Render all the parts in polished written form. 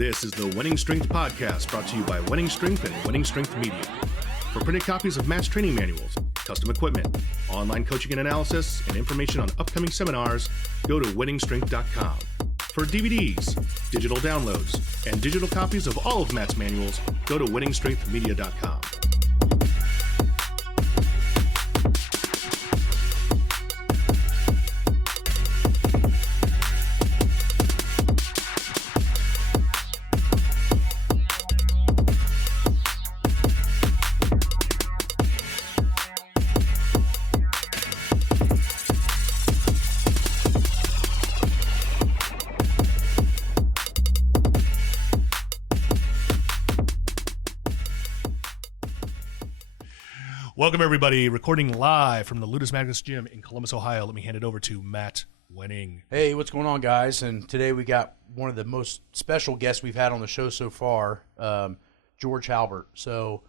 This is the Wenning Strength Podcast, brought to you by Wenning Strength and Wenning Strength Media. For printed copies of Matt's training manuals, custom equipment, online coaching and analysis, and information on upcoming seminars, go to wenningstrength.com. For DVDs, digital downloads, and digital copies of all of Matt's manuals, go to wenningstrengthmedia.com. Welcome, everybody. Recording live from the Ludus Magnus Gym in Columbus, Ohio. Let me hand it over to Matt Wenning. Hey, what's going on, guys? And today we got one of the most special guests we've had on the show so far, George Halbert. So,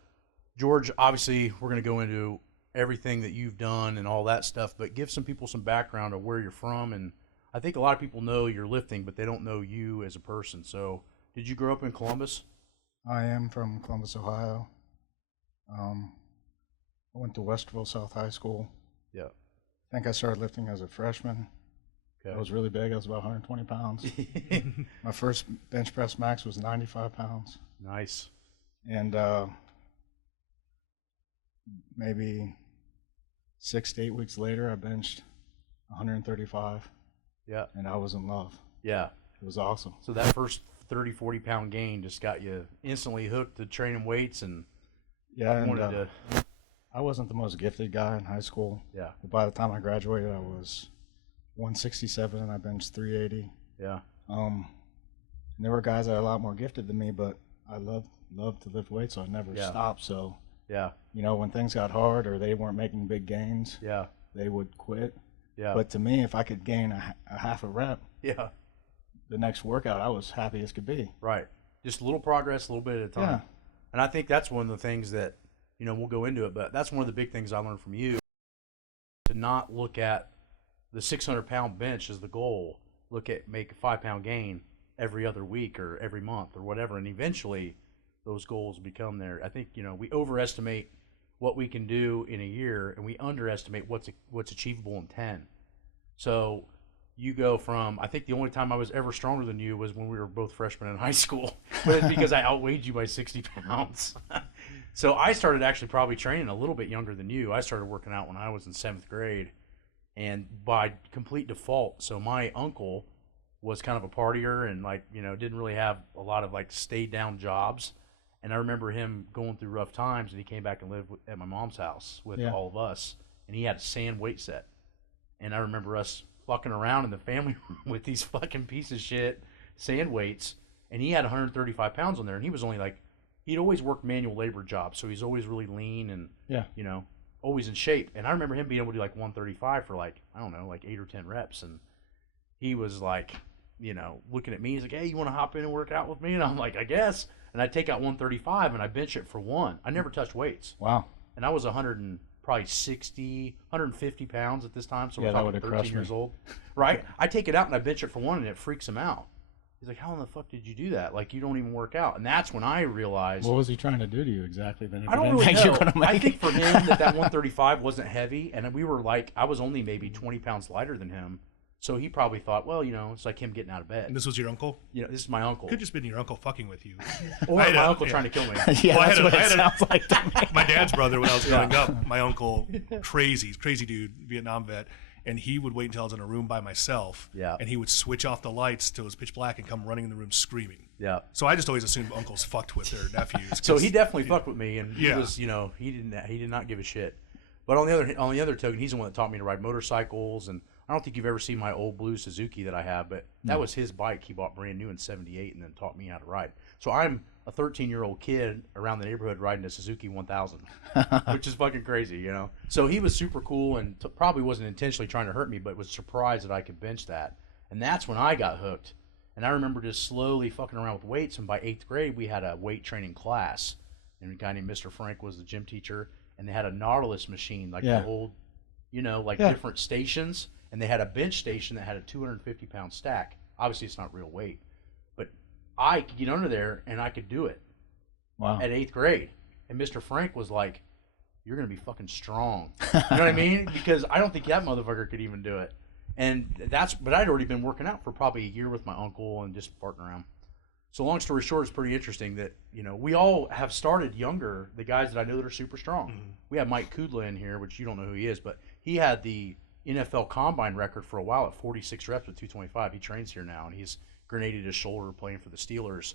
George, obviously, we're going to go into everything that you've done and all that stuff, but give some people some background of where you're from. And I think a lot of people know you're lifting, but they don't know you as a person. So, did you grow up in Columbus? I am from Columbus, Ohio. I went to Westerville South High School. Yeah. I think I started lifting as a freshman. Okay. I was really big. I was about 120 pounds. My first bench press max was 95 pounds. Nice. And maybe 6 to 8 weeks later, I benched 135. Yeah. And I was in love. Yeah. It was awesome. So that first 30, 40 pound gain just got you instantly hooked to training weights and wanted to... I wasn't the most gifted guy in high school. Yeah. But by the time I graduated, I was 167 and I benched 380. Yeah. And there were guys that are a lot more gifted than me, but I loved to lift weights, so I never stopped. So, you know, when things got hard or they weren't making big gains, they would quit. Yeah. But to me, if I could gain a half a rep, the next workout, I was happy as could be. Right. Just a little progress, a little bit at a time. Yeah. And I think that's one of the things that, you know, we'll go into it, but that's one of the big things I learned from you, to not look at the 600-pound bench as the goal. Make a 5-pound gain every other week or every month or whatever, and eventually those goals become there. I think, you know, we overestimate what we can do in a year, and we underestimate what's achievable in 10. So you go from, I think the only time I was ever stronger than you was when we were both freshmen in high school, but it's because I outweighed you by 60 pounds. So I started actually probably training a little bit younger than you. I started working out when I was in 7th grade, and by complete default. So my uncle was kind of a partier and, like, you know, didn't really have a lot of like stay down jobs. And I remember him going through rough times, and he came back and lived at my mom's house with all of us, and he had a sand weight set. And I remember us fucking around in the family room with these fucking piece of shit sand weights, and he had 135 pounds on there, and he was only like, he'd always worked manual labor jobs, so he's always really lean and, you know, always in shape. And I remember him being able to do like 135 for like, I don't know, like 8 or 10 reps. And he was like, you know, looking at me, he's like, hey, you want to hop in and work out with me? And I'm like, I guess. And I take out 135 and I bench it for one. I never touched weights. Wow. And I was 150 pounds at this time, so we're talking 13 years old. Right? I take it out and I bench it for one, and it freaks him out. He's like, how in the fuck did you do that? Like, you don't even work out. And that's when I realized... What was he trying to do to you exactly? Then I don't really know. I think for him that 135 wasn't heavy, and we were like, I was only maybe 20 pounds lighter than him. So he probably thought, well, you know, it's like him getting out of bed. And this was your uncle? You know, this is my uncle. Could just been your uncle fucking with you. Or my uncle trying to kill me. Yeah, well, that's what it sounds like to me. My dad's brother, when I was growing up, my uncle, crazy dude, Vietnam vet, and he would wait until I was in a room by myself, and he would switch off the lights till it was pitch black and come running in the room screaming. Yeah. So I just always assumed uncles fucked with their nephews. So he definitely fucked with me, and he was, you know, he did not give a shit. But on the other token, he's the one that taught me to ride motorcycles, and I don't think you've ever seen my old blue Suzuki that I have, but that was his bike. He bought brand new in '78 and then taught me how to ride. So I'm a 13-year-old kid around the neighborhood riding a Suzuki 1000, which is fucking crazy, you know? So he was super cool and probably wasn't intentionally trying to hurt me, but was surprised that I could bench that. And that's when I got hooked. And I remember just slowly fucking around with weights, and by 8th grade, we had a weight training class. And a guy named Mr. Frank was the gym teacher, and they had a Nautilus machine, like the old, you know, like different stations. And they had a bench station that had a 250-pound stack. Obviously, it's not real weight. But I could get under there and I could do it. Wow. At 8th grade. And Mr. Frank was like, you're going to be fucking strong. You know what I mean? Because I don't think that motherfucker could even do it. But I'd already been working out for probably a year with my uncle and just farting around. So long story short, it's pretty interesting that, we all have started younger, the guys that I know that are super strong. Mm-hmm. We have Mike Kudla in here, which you don't know who he is, but he had the NFL Combine record for a while at 46 reps with 225. He trains here now, and he's grenaded his shoulder playing for the Steelers.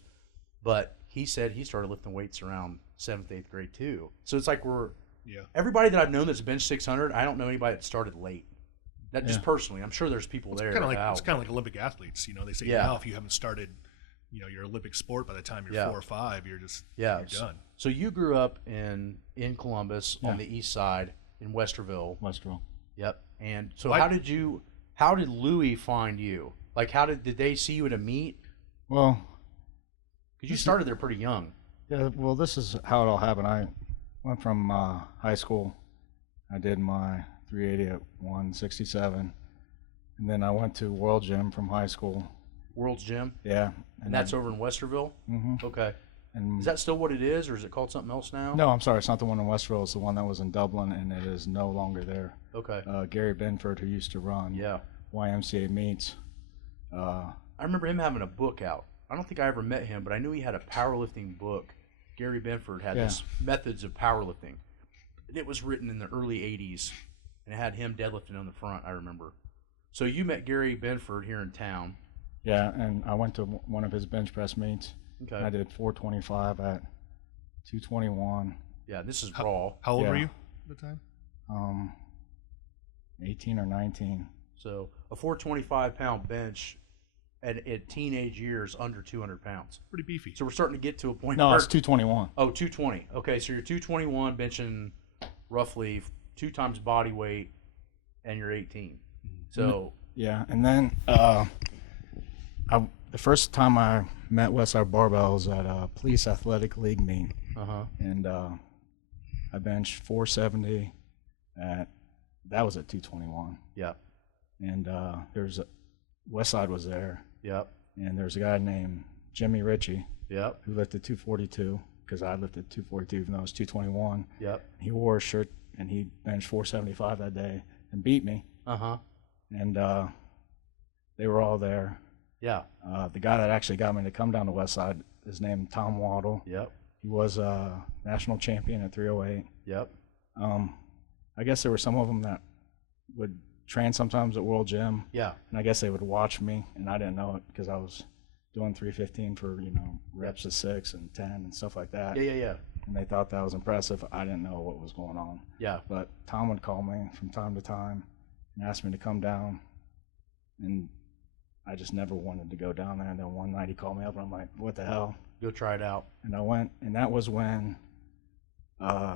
But he said he started lifting weights around 7th, 8th grade too. So it's like everybody that I've known that's bench 600, I don't know anybody that started late. Just personally. I'm sure there's people there. It's kind of like Olympic athletes. They say now if you haven't started your Olympic sport by the time you're 4 or 5, you're done. So you grew up in Columbus on the east side in Westerville. Yep. And so how did Louis find you? Like did they see you at a meet? Well, because you started there pretty young. Yeah, well, this is how it all happened. I went from high school. I did my 380 at 167, and then I went to World Gym from high school. World's Gym? Yeah. And that's over in Westerville? Mm-hmm. Okay. And is that still what it is, or is it called something else now? No, I'm sorry. It's not the one in Westerville. It's the one that was in Dublin, and it is no longer there. Okay. Gary Benford, who used to run YMCA meets. I remember him having a book out. I don't think I ever met him, but I knew he had a powerlifting book. Gary Benford had this Methods of Powerlifting. It was written in the early 80s, and it had him deadlifting on the front, I remember. So you met Gary Benford here in town. Yeah, and I went to one of his bench press meets. Okay. I did 425 at 221. Yeah, this is raw. How old were you at the time? 18 or 19. So a 425-pound bench at teenage years under 200 pounds. Pretty beefy. So we're starting to get to a point. No, it's 221. Oh, 220. Okay, so you're 221 benching roughly 2 times body weight, and you're 18. So yeah, and then the first time I met Westside Barbell was at a police athletic league meet, and I benched 470 that was at 221. Yeah, and Westside was there. Yep. And there's a guy named Jimmy Ritchie. Yep. Who lifted 242 because I lifted 242 even though it was 221. Yep. He wore a shirt and he benched 475 that day and beat me. And they were all there. Yeah. The guy that actually got me to come down to Westside is named Tom Waddle. Yep. He was a national champion at 308. Yep. I guess there were some of them that would train sometimes at World Gym. Yeah. And I guess they would watch me, and I didn't know it because I was doing 315 for, reps of 6 and 10 and stuff like that. Yeah. And they thought that was impressive. I didn't know what was going on. Yeah. But Tom would call me from time to time and ask me to come down, and I just never wanted to go down there. And then one night he called me up, and I'm like, what the hell? Go try it out. And I went, and that was when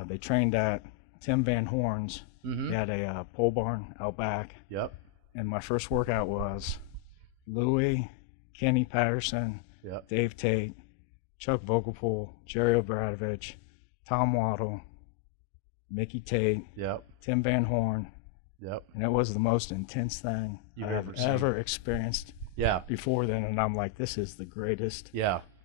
they trained at Tim Van Horn's. They had a pole barn out back. Yep. And my first workout was Louis, Kenny Patterson, Dave Tate, Chuck Vogelpool, Jerry Obradovich, Tom Waddle, Mickey Tate, Tim Van Horn. Yep. And it was the most intense thing I've ever experienced before then. And I'm like, this is the greatest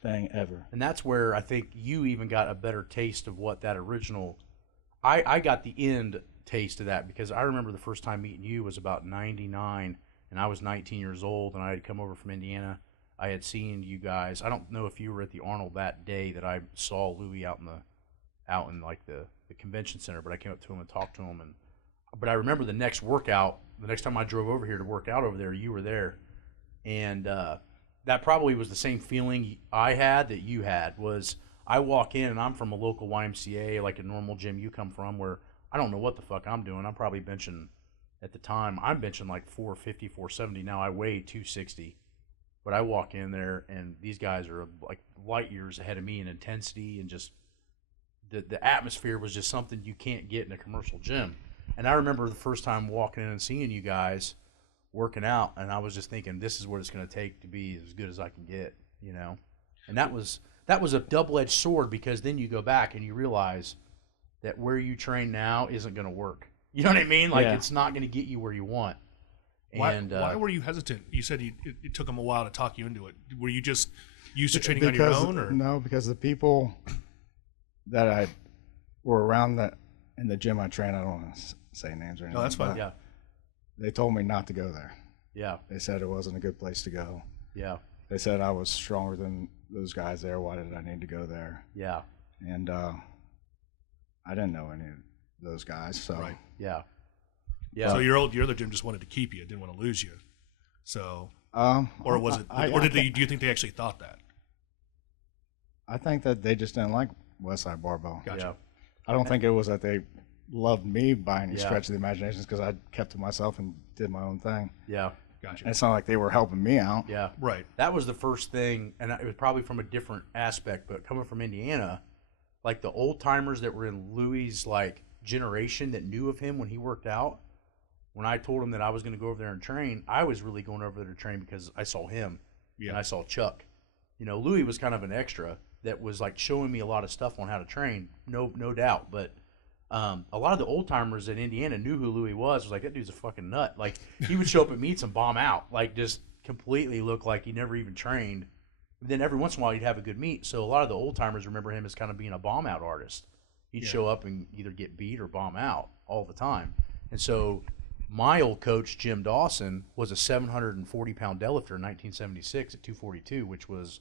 thing ever. And that's where I think you even got a better taste of what that original – I got the end – taste of that because I remember the first time meeting you was about 99 and I was 19 years old and I had come over from Indiana. I had seen you guys. I don't know if you were at the Arnold that day that I saw Louis out in like the convention center, but I came up to him and talked to him but I remember the next workout, the next time I drove over here to work out over there, you were there. And that probably was the same feeling I had that you had. Was I walk in and I'm from a local YMCA, like a normal gym you come from, where I don't know what the fuck I'm doing. I'm probably benching, at the time, I'm benching like 450, 470. Now I weigh 260. But I walk in there, and these guys are like light years ahead of me in intensity, and just the atmosphere was just something you can't get in a commercial gym. And I remember the first time walking in and seeing you guys working out, and I was just thinking, this is what it's going to take to be as good as I can get, And that was a double-edged sword, because then you go back and you realize that where you train now isn't going to work. You know what I mean? Like, it's not going to get you where you want. Why were you hesitant? You said it took them a while to talk you into it. Were you just used to training on your own? Or? No, because the people that I were around that in the gym I trained, I don't want to say names or anything. No, that's fine. Yeah. They told me not to go there. Yeah. They said it wasn't a good place to go. Yeah. They said I was stronger than those guys there. Why did I need to go there? Yeah. And I didn't know any of those guys. So right. Yeah. Yeah. So your other gym just wanted to keep you, didn't want to lose you. So or was it? Do you think they actually thought that? I think that they just didn't like Westside Barbell. Gotcha. Yeah. I don't think it was that they loved me by any stretch of the imagination, because I kept to myself and did my own thing. Yeah. Gotcha. And it's not like they were helping me out. Yeah. Right. That was the first thing, and it was probably from a different aspect, but coming from Indiana, like the old timers that were in Louis' like generation that knew of him when he worked out, when I told him that I was going to go over there and train, I was really going over there to train because I saw him and I saw Chuck. You know, Louis was kind of an extra that was like showing me a lot of stuff on how to train, no doubt. But a lot of the old timers in Indiana knew who Louis was like, that dude's a fucking nut. Like, he would show up at meets and bomb out, like just completely look like he never even trained. But then every once in a while he'd have a good meet. So a lot of the old timers remember him as kind of being a bomb out artist. He'd show up and either get beat or bomb out all the time. And so my old coach, Jim Dawson, was a 740-pound deadlifter in 1976 at 242, which was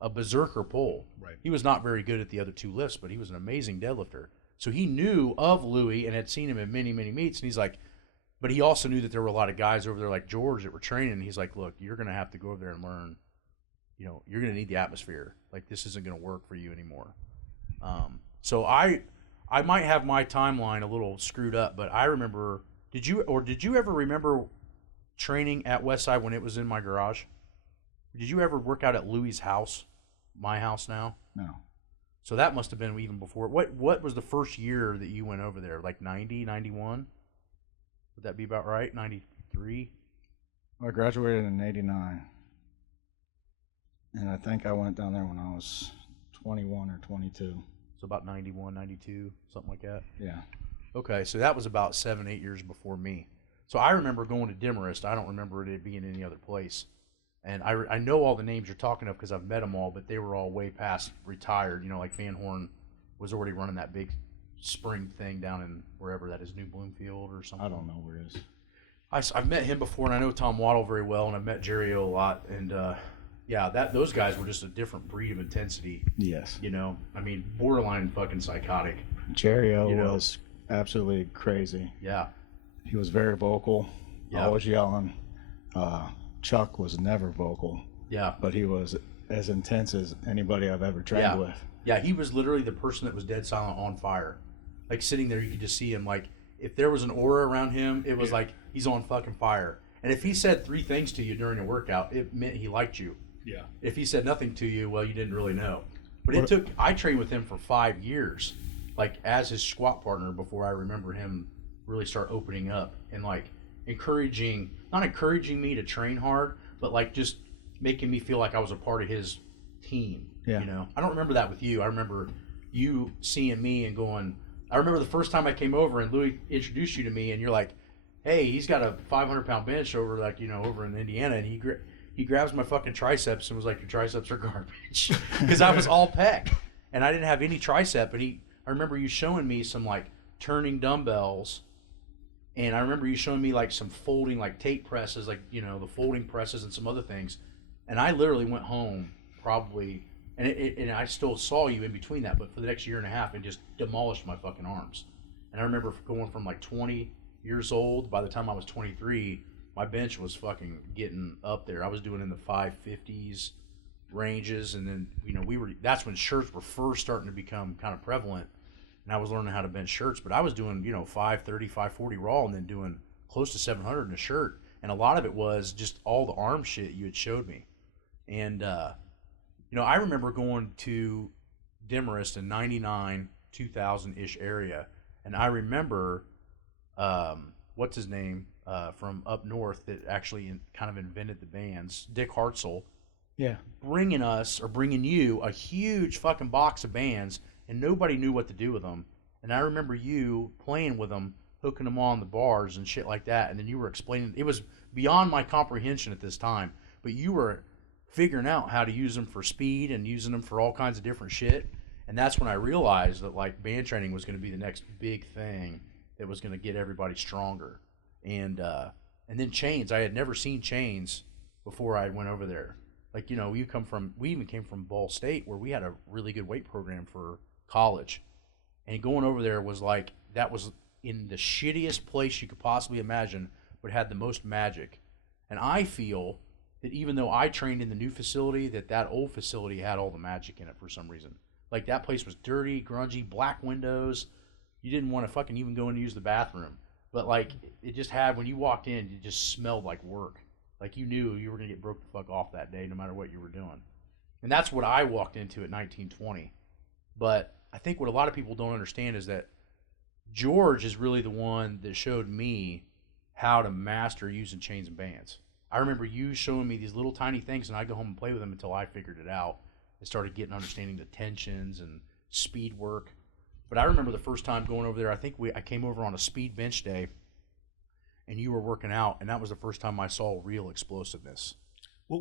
a berserker pull. Right. He was not very good at the other two lifts, but he was an amazing deadlifter. So he knew of Louis and had seen him in many, many meets. And he's like, but he also knew that there were a lot of guys over there like George that were training. And he's like, look, you're going to have to go over there and learn. You know, you're going to need the atmosphere. Like, this isn't going to work for you anymore. So I might have my timeline a little screwed up, but I remember, did you ever remember training at Westside when it was in my garage? Did you ever work out at Louis' house, my house now? No. So that must have been even before. What was the first year that you went over there? Like 90, 91? Would that be about right? 93? I graduated in 89. And I think I went down there when I was 21 or 22. So about 91, 92, something like that? Yeah. Okay, so that was about 7-8 years before me. So I remember going to Demarest. I don't remember it being any other place. And I know all the names you're talking of because I've met them all, but they were all way past retired. You know, like Van Horn was already running that big spring thing down in wherever that is, New Bloomfield or something. I don't know where it is. I've met him before, and I know Tom Waddle very well, and I've met Jerry O a lot. And, those guys were just a different breed of intensity. Yes. You know, I mean, borderline fucking psychotic. Jerry O was absolutely crazy. Yeah. He was very vocal, always yelling. Chuck was never vocal. Yeah. But he was as intense as anybody I've ever trained with. Yeah, he was literally the person that was dead silent on fire. Like, sitting there, you could just see him. Like, if there was an aura around him, it was like he's on fucking fire. And if he said 3 things to you during a workout, it meant he liked you. Yeah. If he said nothing to you, well, you didn't really know. But I trained with him for 5 years, like, as his squat partner before I remember him really start opening up and, like, not encouraging me to train hard, but like just making me feel like I was a part of his team. Yeah. You know, I don't remember that with you. I remember you seeing me and going, I remember the first time I came over and Louis introduced you to me and you're like, hey, he's got a 500-pound bench over, like, you know, over in Indiana, and he grabs my fucking triceps and was like, your triceps are garbage. Because I was all pec and I didn't have any tricep. And I remember you showing me some like turning dumbbells. And I remember you showing me like some folding, like tape presses, like, you know, the folding presses and some other things. And I literally went home probably, and I still saw you in between that, but for the next year and a half, it just demolished my fucking arms. And I remember going from like 20 years old, by the time I was 23, my bench was fucking getting up there. I was doing in the 550s ranges, and then, you know, that's when shirts were first starting to become kind of prevalent. And I was learning how to bench shirts, but I was doing, you know, 530, 540 raw, and then doing close to 700 in a shirt. And a lot of it was just all the arm shit you had showed me. And, you know, I remember going to Demarest in 99, 2000-ish area. And I remember, what's his name, from up north that actually kind of invented the bands, Dick Hartzell. Yeah. Bringing you a huge fucking box of bands, and nobody knew what to do with them. And I remember you playing with them, hooking them on the bars and shit like that. And then you were explaining. It was beyond my comprehension at this time, but you were figuring out how to use them for speed and using them for all kinds of different shit. And that's when I realized that like band training was going to be the next big thing that was going to get everybody stronger. And then chains. I had never seen chains before I went over there. Like, you know, we even came from Ball State, where we had a really good weight program for college. And going over there was like, that was in the shittiest place you could possibly imagine, but had the most magic. And I feel that even though I trained in the new facility, that old facility had all the magic in it for some reason. Like, that place was dirty, grungy, black windows. You didn't want to fucking even go in and use the bathroom. But, like, it just had, when you walked in, it just smelled like work. Like, you knew you were going to get broke the fuck off that day no matter what you were doing. And that's what I walked into at 1920. But I think what a lot of people don't understand is that George is really the one that showed me how to master using chains and bands. I remember you showing me these little tiny things, and I'd go home and play with them until I figured it out and started understanding the tensions and speed work. But I remember the first time going over there, I came over on a speed bench day, and you were working out, and that was the first time I saw real explosiveness. Do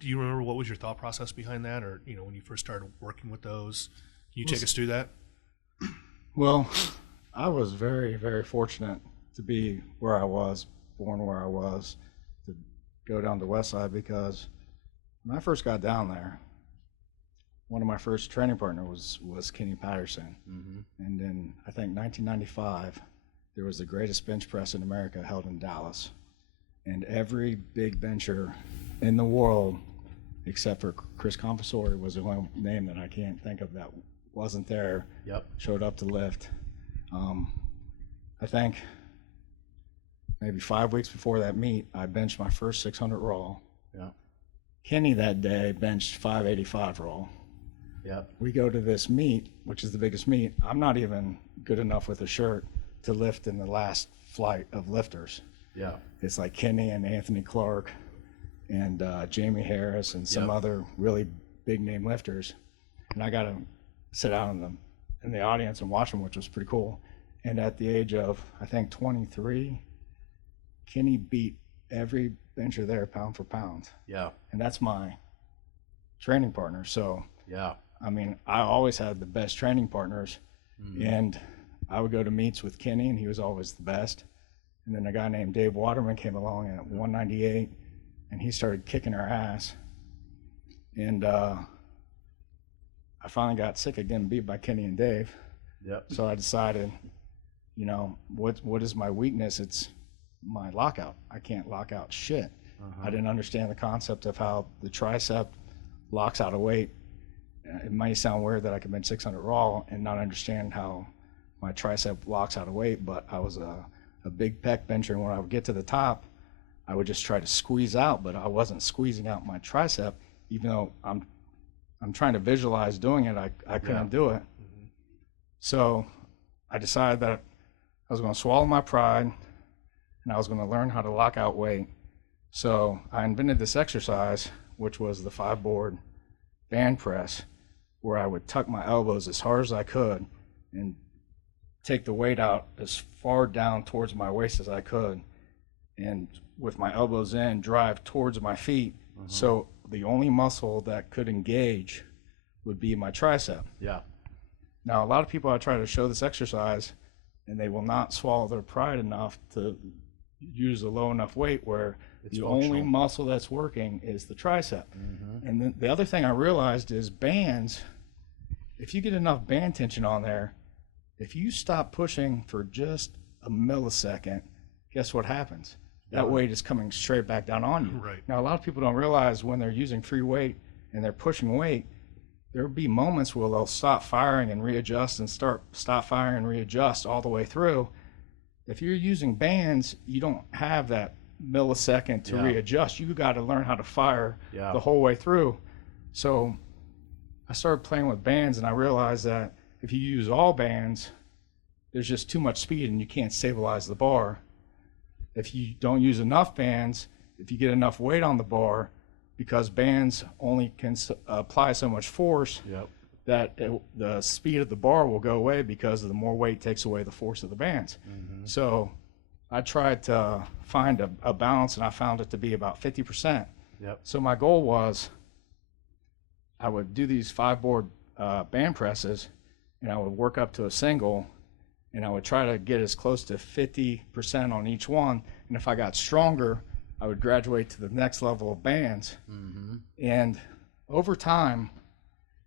you remember what was your thought process behind that, or, you know, when you first started working with those? Can you take us through that? Well, I was very, very fortunate to be where I was, born where I was, to go down to Westside, because when I first got down there, one of my first training partners was Kenny Patterson. Mm-hmm. And in, I think, 1995, there was the greatest bench press in America held in Dallas. And every big bencher in the world, except for Chris Confessori, was the only name that I can't think of that wasn't there, showed up to lift. I think maybe 5 weeks before that meet, I benched my first 600 raw. Yeah. Kenny that day benched 585 raw. Yeah. We go to this meet, which is the biggest meet. I'm not even good enough with a shirt to lift in the last flight of lifters. Yeah. It's like Kenny and Anthony Clark and Jamie Harris and some other really big name lifters. And I got to sit down in the audience and watch them, which was pretty cool. And at the age of, I think, 23, Kenny beat every bencher there pound for pound. Yeah. And that's my training partner. So, yeah. I mean, I always had the best training partners. Mm-hmm. And I would go to meets with Kenny, and he was always the best. And then a guy named Dave Waterman came along at 198, and he started kicking our ass. And I finally got sick of getting beat by Kenny and Dave. Yep. So I decided, you know, what is my weakness? It's my lockout. I can't lock out shit. Uh-huh. I didn't understand the concept of how the tricep locks out of weight. It might sound weird that I could bench 600 raw and not understand how my tricep locks out of weight, but I was a big pec bencher, and when I would get to the top, I would just try to squeeze out, but I wasn't squeezing out my tricep, even though I'm trying to visualize doing it. I couldn't do it. Mm-hmm. So I decided that I was going to swallow my pride, and I was going to learn how to lock out weight. So I invented this exercise, which was the 5-board band press, where I would tuck my elbows as hard as I could and take the weight out as far down towards my waist as I could, and with my elbows in, drive towards my feet. Mm-hmm. So the only muscle that could engage would be my tricep. Yeah. Now, a lot of people, I try to show this exercise, and they will not swallow their pride enough to use a low enough weight where it's the functional. Only muscle that's working is the tricep. Mm-hmm. And then the other thing I realized is bands, if you get enough band tension on there, if you stop pushing for just a millisecond, guess what happens? That weight is coming straight back down on you. Right. Now, a lot of people don't realize when they're using free weight and they're pushing weight, there'll be moments where they'll stop firing and readjust and stop firing and readjust all the way through. If you're using bands, you don't have that millisecond to readjust. You got to learn how to fire the whole way through. So I started playing with bands, and I realized that if you use all bands, there's just too much speed and you can't stabilize the bar. If you don't use enough bands, if you get enough weight on the bar, because bands only can apply so much force, that the speed of the bar will go away because the more weight takes away the force of the bands. Mm-hmm. So I tried to find a balance, and I found it to be about 50%. Yep. So my goal was I would do these 5-board band presses, and I would work up to a single, and I would try to get as close to 50% on each one. And if I got stronger, I would graduate to the next level of bands. Mm-hmm. And over time,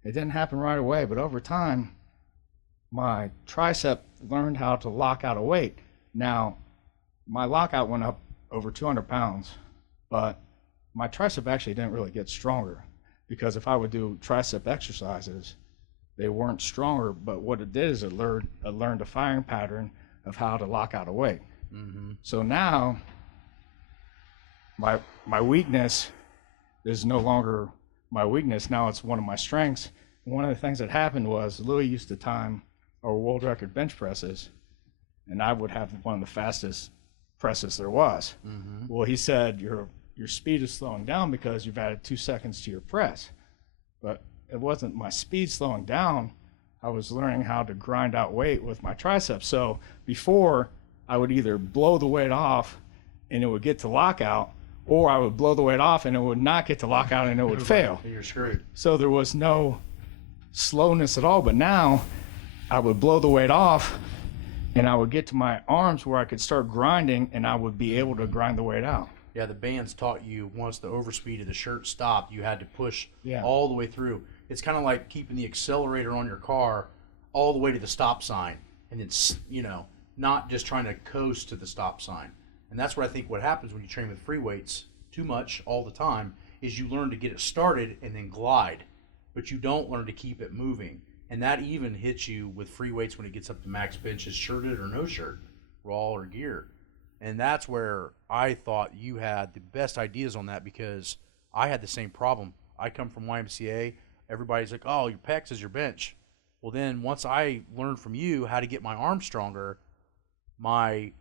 it didn't happen right away, but over time, my tricep learned how to lock out a weight. Now, my lockout went up over 200 pounds, but my tricep actually didn't really get stronger, because if I would do tricep exercises, they weren't stronger, but what it did is it learned a firing pattern of how to lock out a weight. Mm-hmm. So now my weakness is no longer my weakness. Now it's one of my strengths. And one of the things that happened was Louis used to time our world record bench presses, and I would have one of the fastest presses there was. Mm-hmm. Well, he said your speed is slowing down because you've added 2 seconds to your press. But it wasn't my speed slowing down. I was learning how to grind out weight with my triceps. So before, I would either blow the weight off and it would get to lockout, or I would blow the weight off and it would not get to lockout and it would fail. You're screwed. So there was no slowness at all. But now I would blow the weight off and I would get to my arms where I could start grinding, and I would be able to grind the weight out. Yeah, the bands taught you once the overspeed of the shirt stopped, you had to push Yeah. all the way through. It's kind of like keeping the accelerator on your car all the way to the stop sign, and then, you know, not just trying to coast to the stop sign. And that's what I think what happens when you train with free weights too much all the time is you learn to get it started and then glide, but you don't learn to keep it moving. And that even hits you with free weights when it gets up to max benches, shirted or no shirt, raw or gear. And that's where I thought you had the best ideas on that, because I had the same problem. I come from YMCA. Everybody's like, oh, your pecs is your bench. Well, then once I learned from you how to get my arms stronger, my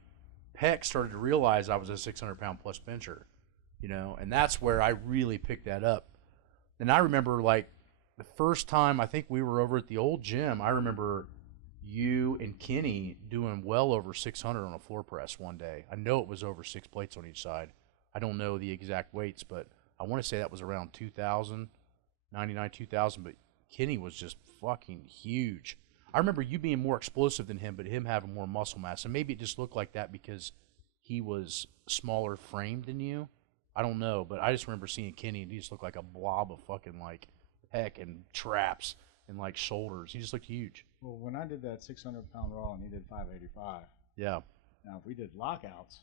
pecs started to realize I was a 600-pound plus bencher, you know, and that's where I really picked that up. And I remember, like, the first time I think we were over at the old gym, I remember you and Kenny doing well over 600 on a floor press one day. I know it was over 6 plates on each side. I don't know the exact weights, but I want to say that was around 2,000, 99, 2,000, but Kenny was just fucking huge. I remember you being more explosive than him, but him having more muscle mass. And maybe it just looked like that because he was smaller framed than you. I don't know, but I just remember seeing Kenny, and he just looked like a blob of fucking, like, pec and traps and, like, shoulders. He just looked huge. Well, when I did that 600-pound raw and he did 585. Yeah. Now, if we did lockouts,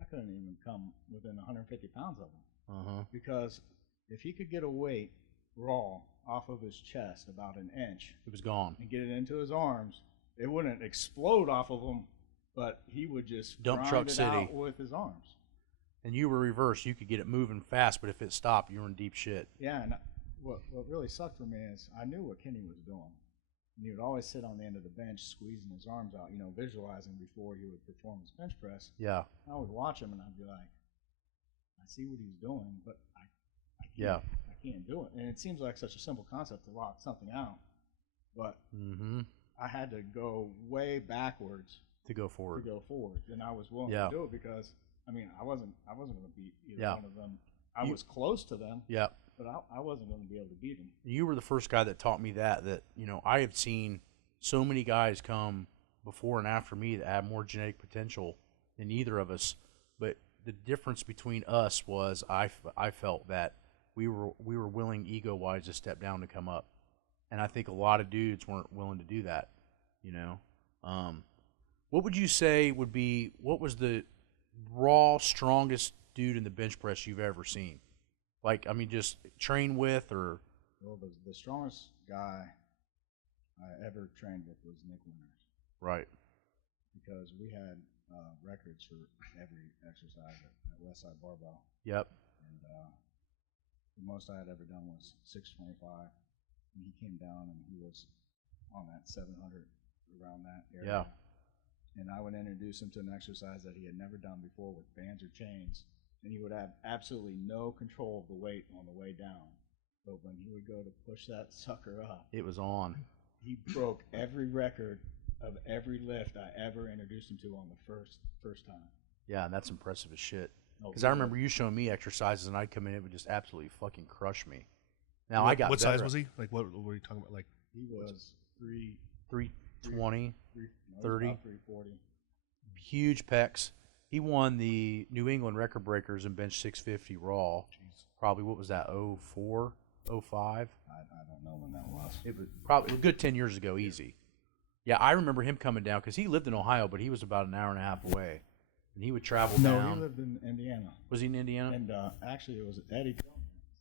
I couldn't even come within 150 pounds of him. Uh-huh. Because if he could get a weight raw off of his chest about an inch, it was gone, and get it into his arms, it wouldn't explode off of him, but he would just dump grind truck it city out with his arms. And you were reversed. You could get it moving fast, but if it stopped, you were in deep shit. Yeah, and what really sucked for me is I knew what Kenny was doing. And he would always sit on the end of the bench squeezing his arms out, you know, visualizing before he would perform his bench press. Yeah. I would watch him and I'd be like, I see what he's doing, but I can't do it. And it seems like such a simple concept to lock something out, but I had to go way backwards to go forward. And I was willing to do it because, I mean, I wasn't going to beat either one of them. I was close to them. Yeah. But I wasn't going to be able to beat him. You were the first guy that taught me that, you know, I have seen so many guys come before and after me that have more genetic potential than either of us. But the difference between us was I felt that we were willing ego-wise to step down to come up. And I think a lot of dudes weren't willing to do that, you know. What would you say what was the raw, strongest dude in the bench press you've ever seen? Like, I mean, just train with, or? Well, the strongest guy I ever trained with was Nick Winters. Right. Because we had records for every exercise at Westside Barbell. Yep. And the most I had ever done was 625. And he came down and he was on that 700, around that area. Yeah. And I would introduce him to an exercise that he had never done before with bands or chains. And he would have absolutely no control of the weight on the way down. But when he would go to push that sucker up, it was on. He broke every record of every lift I ever introduced him to on the first time. Yeah, and that's impressive as shit. Because I remember you showing me exercises, and I'd come in, it would just absolutely fucking crush me. Now I got what better. size was he? Like what were you talking about? Like he was 320, 30, 340. Huge pecs. He won the New England record breakers in bench 650 raw. Jeez. Probably, what was that, 04, 05? I don't know when that was. It was probably a good 10 years ago, easy. Yeah, I remember him coming down because he lived in Ohio, but he was about an hour and a half away. And he would travel down. No, he lived in Indiana. Was he in Indiana? And actually, it was Eddie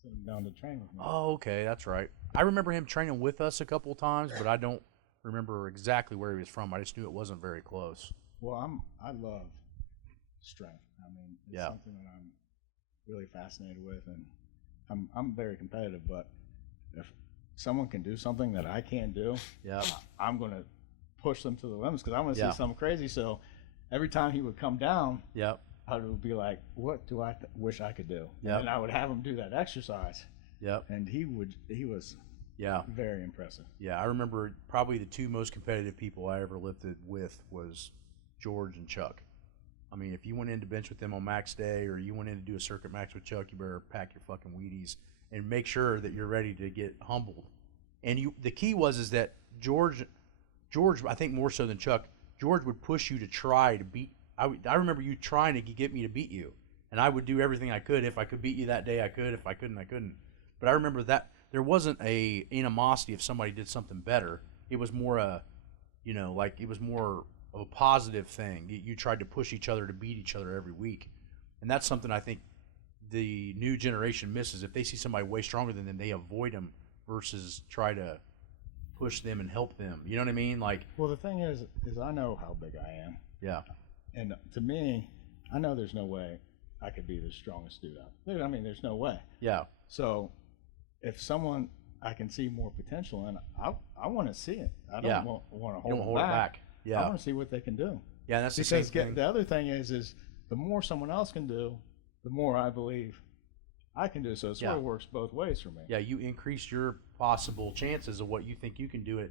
sent him down to train with me. Oh, okay, that's right. I remember him training with us a couple of times, but I don't remember exactly where he was from. I just knew it wasn't very close. Well, I love strength. I mean, it's something that I'm really fascinated with, and I'm very competitive. But if someone can do something that I can't do, I'm going to push them to the limits because I want to see something crazy. So every time he would come down, I would be like, "What do I wish I could do?" And I would have him do that exercise. And he was very impressive. Yeah, I remember probably the two most competitive people I ever lifted with was George and Chuck. I mean, if you went in to bench with them on max day or you went in to do a circuit max with Chuck, you better pack your fucking Wheaties and make sure that you're ready to get humbled. And the key is that George, I think more so than Chuck, George would push you to try to beat. I remember you trying to get me to beat you, and I would do everything I could. If I could beat you that day, I could. If I couldn't, I couldn't. But I remember that there wasn't a animosity if somebody did something better. It was more it was more of a positive thing. You tried to push each other to beat each other every week, and that's something I think the new generation misses. If they see somebody way stronger than them, they avoid them versus try to push them and help them. You know what I mean? Like, well, the thing is I know how big I am. Yeah. And to me, I know there's no way I could be the strongest dude out there. I mean, there's no way. Yeah. So if someone I can see more potential in, I want to see it. I don't want to hold it back. Yeah. I want to see what they can do. Yeah, that's because the same thing. The other thing is the more someone else can do, the more I believe I can do. So it sort of works both ways for me. Yeah, you increase your possible chances of what you think you can do. And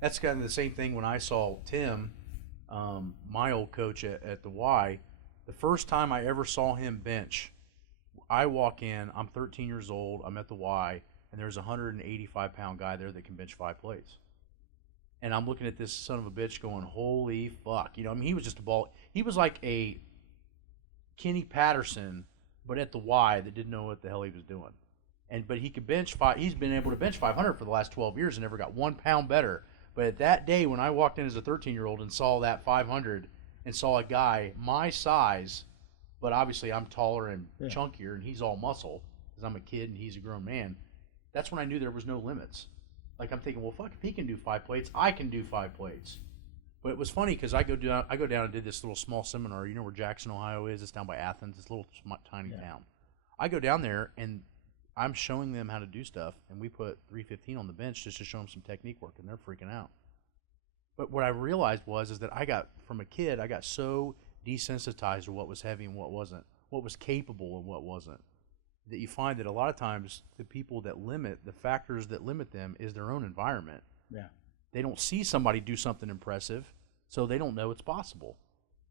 that's kind of the same thing when I saw Tim, my old coach at the Y. The first time I ever saw him bench, I walk in, I'm 13 years old, I'm at the Y, and there's a 185-pound guy there that can bench 5 plates. And I'm looking at this son of a bitch going, holy fuck. You know, I mean, he was just a ball. He was like a Kenny Patterson, but at the Y that didn't know what the hell he was doing. But he could bench he's been able to bench 500 for the last 12 years and never got 1 pound better. But at that day when I walked in as a 13-year-old and saw that 500 and saw a guy my size, but obviously I'm taller and chunkier and he's all muscle because I'm a kid and he's a grown man, that's when I knew there was no limits. Like, I'm thinking, well, fuck, if he can do 5 plates, I can do 5 plates. But it was funny because I go down and did this little small seminar. You know where Jackson, Ohio is? It's down by Athens. It's a little tiny town. I go down there and I'm showing them how to do stuff, and we put 315 on the bench just to show them some technique work, and they're freaking out. But what I realized is that from a kid, I got so desensitized to what was heavy and what wasn't, what was capable and what wasn't, that you find that a lot of times the people that the factors that limit them is their own environment. Yeah. They don't see somebody do something impressive, so they don't know it's possible,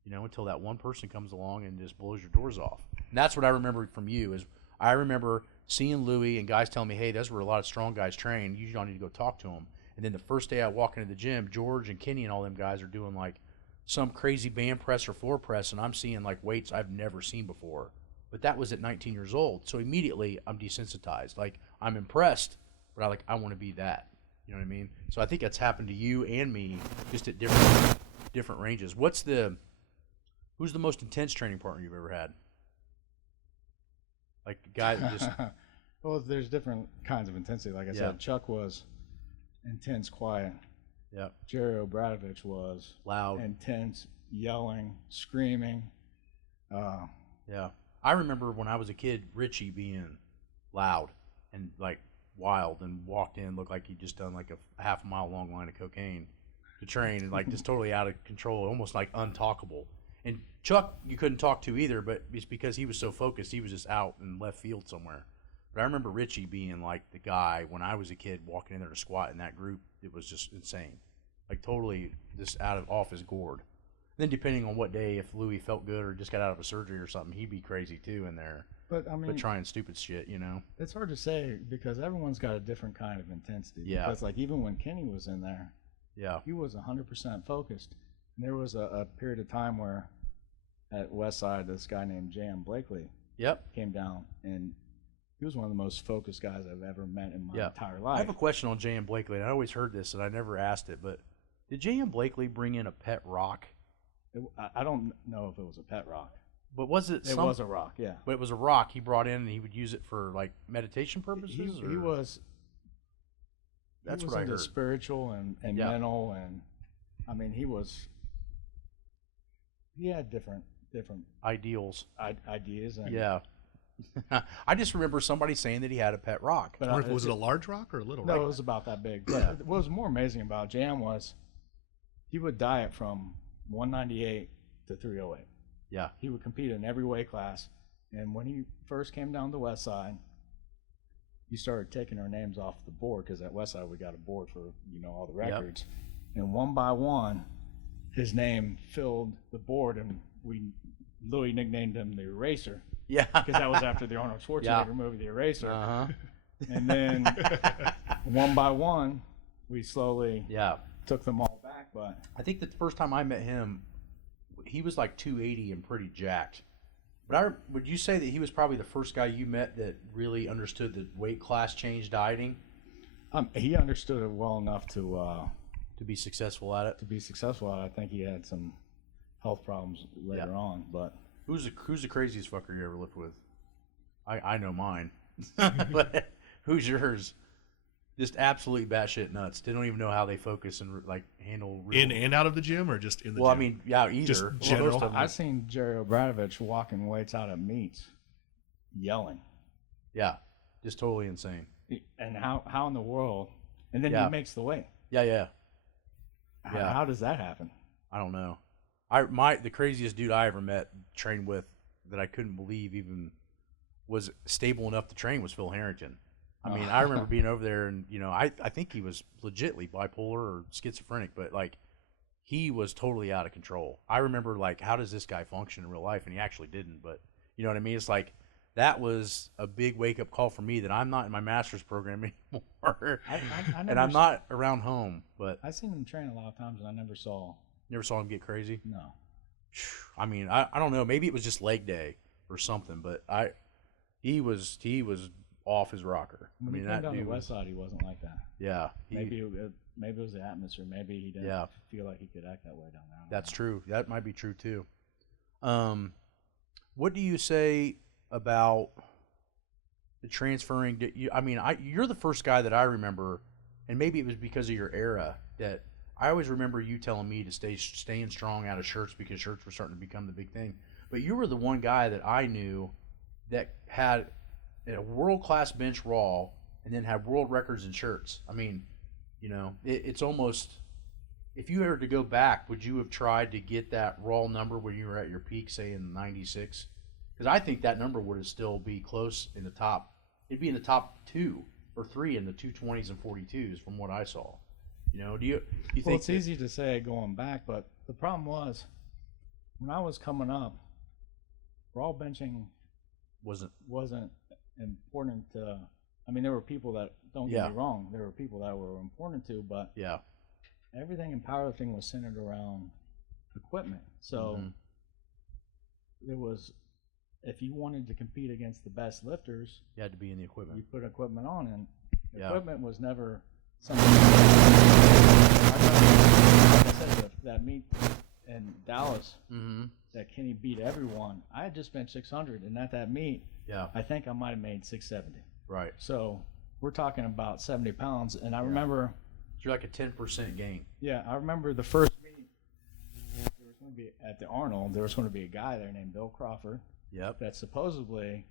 until that one person comes along and just blows your doors off. And that's what I remember from you is I remember seeing Louie and guys telling me, hey, that's where a lot of strong guys train. You don't need to go talk to them. And then the first day I walk into the gym, George and Kenny and all them guys are doing like some crazy band press or floor press, and I'm seeing like weights I've never seen before. But that was at 19 years old. So immediately I'm desensitized. Like, I'm impressed, but I want to be that. You know what I mean? So I think that's happened to you and me just at different ranges. Who's the most intense training partner you've ever had? Like a guy that just... Well, there's different kinds of intensity. Like I said, Chuck was intense, quiet. Yeah. Jerry Obradovich was loud, intense, yelling, screaming. Yeah. I remember when I was a kid, Richie being loud and like wild and walked in, looked like he'd just done like a half-mile long line of cocaine to train and like just totally out of control, almost like untalkable. And Chuck, you couldn't talk to either, but it's because he was so focused, he was just out in left field somewhere. But I remember Richie being like the guy when I was a kid walking in there to squat in that group. It was just insane, like totally just off his gourd. Then depending on what day, if Louis felt good or just got out of a surgery or something, he'd be crazy too in there. But I mean, trying stupid shit, you know. It's hard to say because everyone's got a different kind of intensity. Yeah. Because like even when Kenny was in there, yeah, he was 100% focused. And there was a period of time where at Westside, this guy named Jan Blakely came down, and he was one of the most focused guys I've ever met in my entire life. I have a question on Jan Blakely, and I always heard this, and I never asked it, but did Jan Blakely bring in a pet rock? I don't know if it was a pet rock. But was it? It was a rock, yeah. But it was a rock he brought in, and he would use it for like meditation purposes. He was. That's what I heard. Spiritual and mental, and I mean he had different ideals, ideas, and I just remember somebody saying that he had a pet rock. But was it a large rock or a little rock? No, it was about that big. But what was more amazing about Jan was he would diet from 198 to 308. Yeah. He would compete in every weight class. And when he first came down to Westside, he started taking our names off the board because at Westside we got a board for, all the records. Yep. And one by one, his name filled the board, and Louis nicknamed him the Eraser. Yeah. Because that was after the Arnold Schwarzenegger movie, The Eraser. Uh-huh. And then one by one, we slowly took them all back. But I think the first time I met him, he was like 280 and pretty jacked. But would you say that he was probably the first guy you met that really understood the weight class change dieting? He understood it well enough to be successful at it. I think he had some health problems later on. But who's the craziest fucker you ever lived with? I know mine. But who's yours? Just absolutely batshit nuts. They don't even know how they focus and like handle in and out of the gym, or just in the gym? I mean, either. Just general. I've seen Jerry Obradovich walking weights out at meets, yelling. Yeah, just totally insane. And how in the world? And then he makes the weight. Yeah. How does that happen? I don't know. The craziest dude I ever met, trained with, that I couldn't believe even was stable enough to train was Phil Harrington. I mean, I remember being over there, and I think he was legitly bipolar or schizophrenic, but like he was totally out of control. I remember like, how does this guy function in real life? And he actually didn't, but you know what I mean? It's like that was a big wake up call for me that I'm not in my master's program anymore, and I'm not around home. But I've seen him train a lot of times, and I never saw him get crazy. No. I mean, I don't know. Maybe it was just leg day or something, but he was off his rocker. When he came down to Westside, he wasn't like that. Yeah. Maybe it was the atmosphere. Maybe he didn't feel like he could act that way down there. That's true. That might be true too. What do you say about the transferring? You're the first guy that I remember, and maybe it was because of your era, that I always remember you telling me to staying strong out of shirts because shirts were starting to become the big thing. But you were the one guy that I knew that had a world-class bench raw and then had world records in shirts. I mean, it's almost, if you were to go back, would you have tried to get that raw number when you were at your peak, say in 96? Because I think that number would still be close in the top. It'd be in the top 2 or 3 in the 220s and 42s from what I saw. Do you think? Well, it's easy to say going back, but the problem was when I was coming up, raw benching wasn't important to. I mean, there were people that, don't get me wrong, there were people that were important to, but everything in powerlifting was centered around equipment. So there was, if you wanted to compete against the best lifters, you had to be in the equipment. You put equipment on, and equipment was never something. Like I said, that meet in Dallas, that Kenny beat everyone. I had just benched 600, and at that meet, I think I might have made 670. Right. So we're talking about 70 pounds, and I remember. You're like a 10% gain. Yeah, I remember the first meet. There was going to be at the Arnold. There was going to be a guy there named Bill Crawford. Yep. That supposedly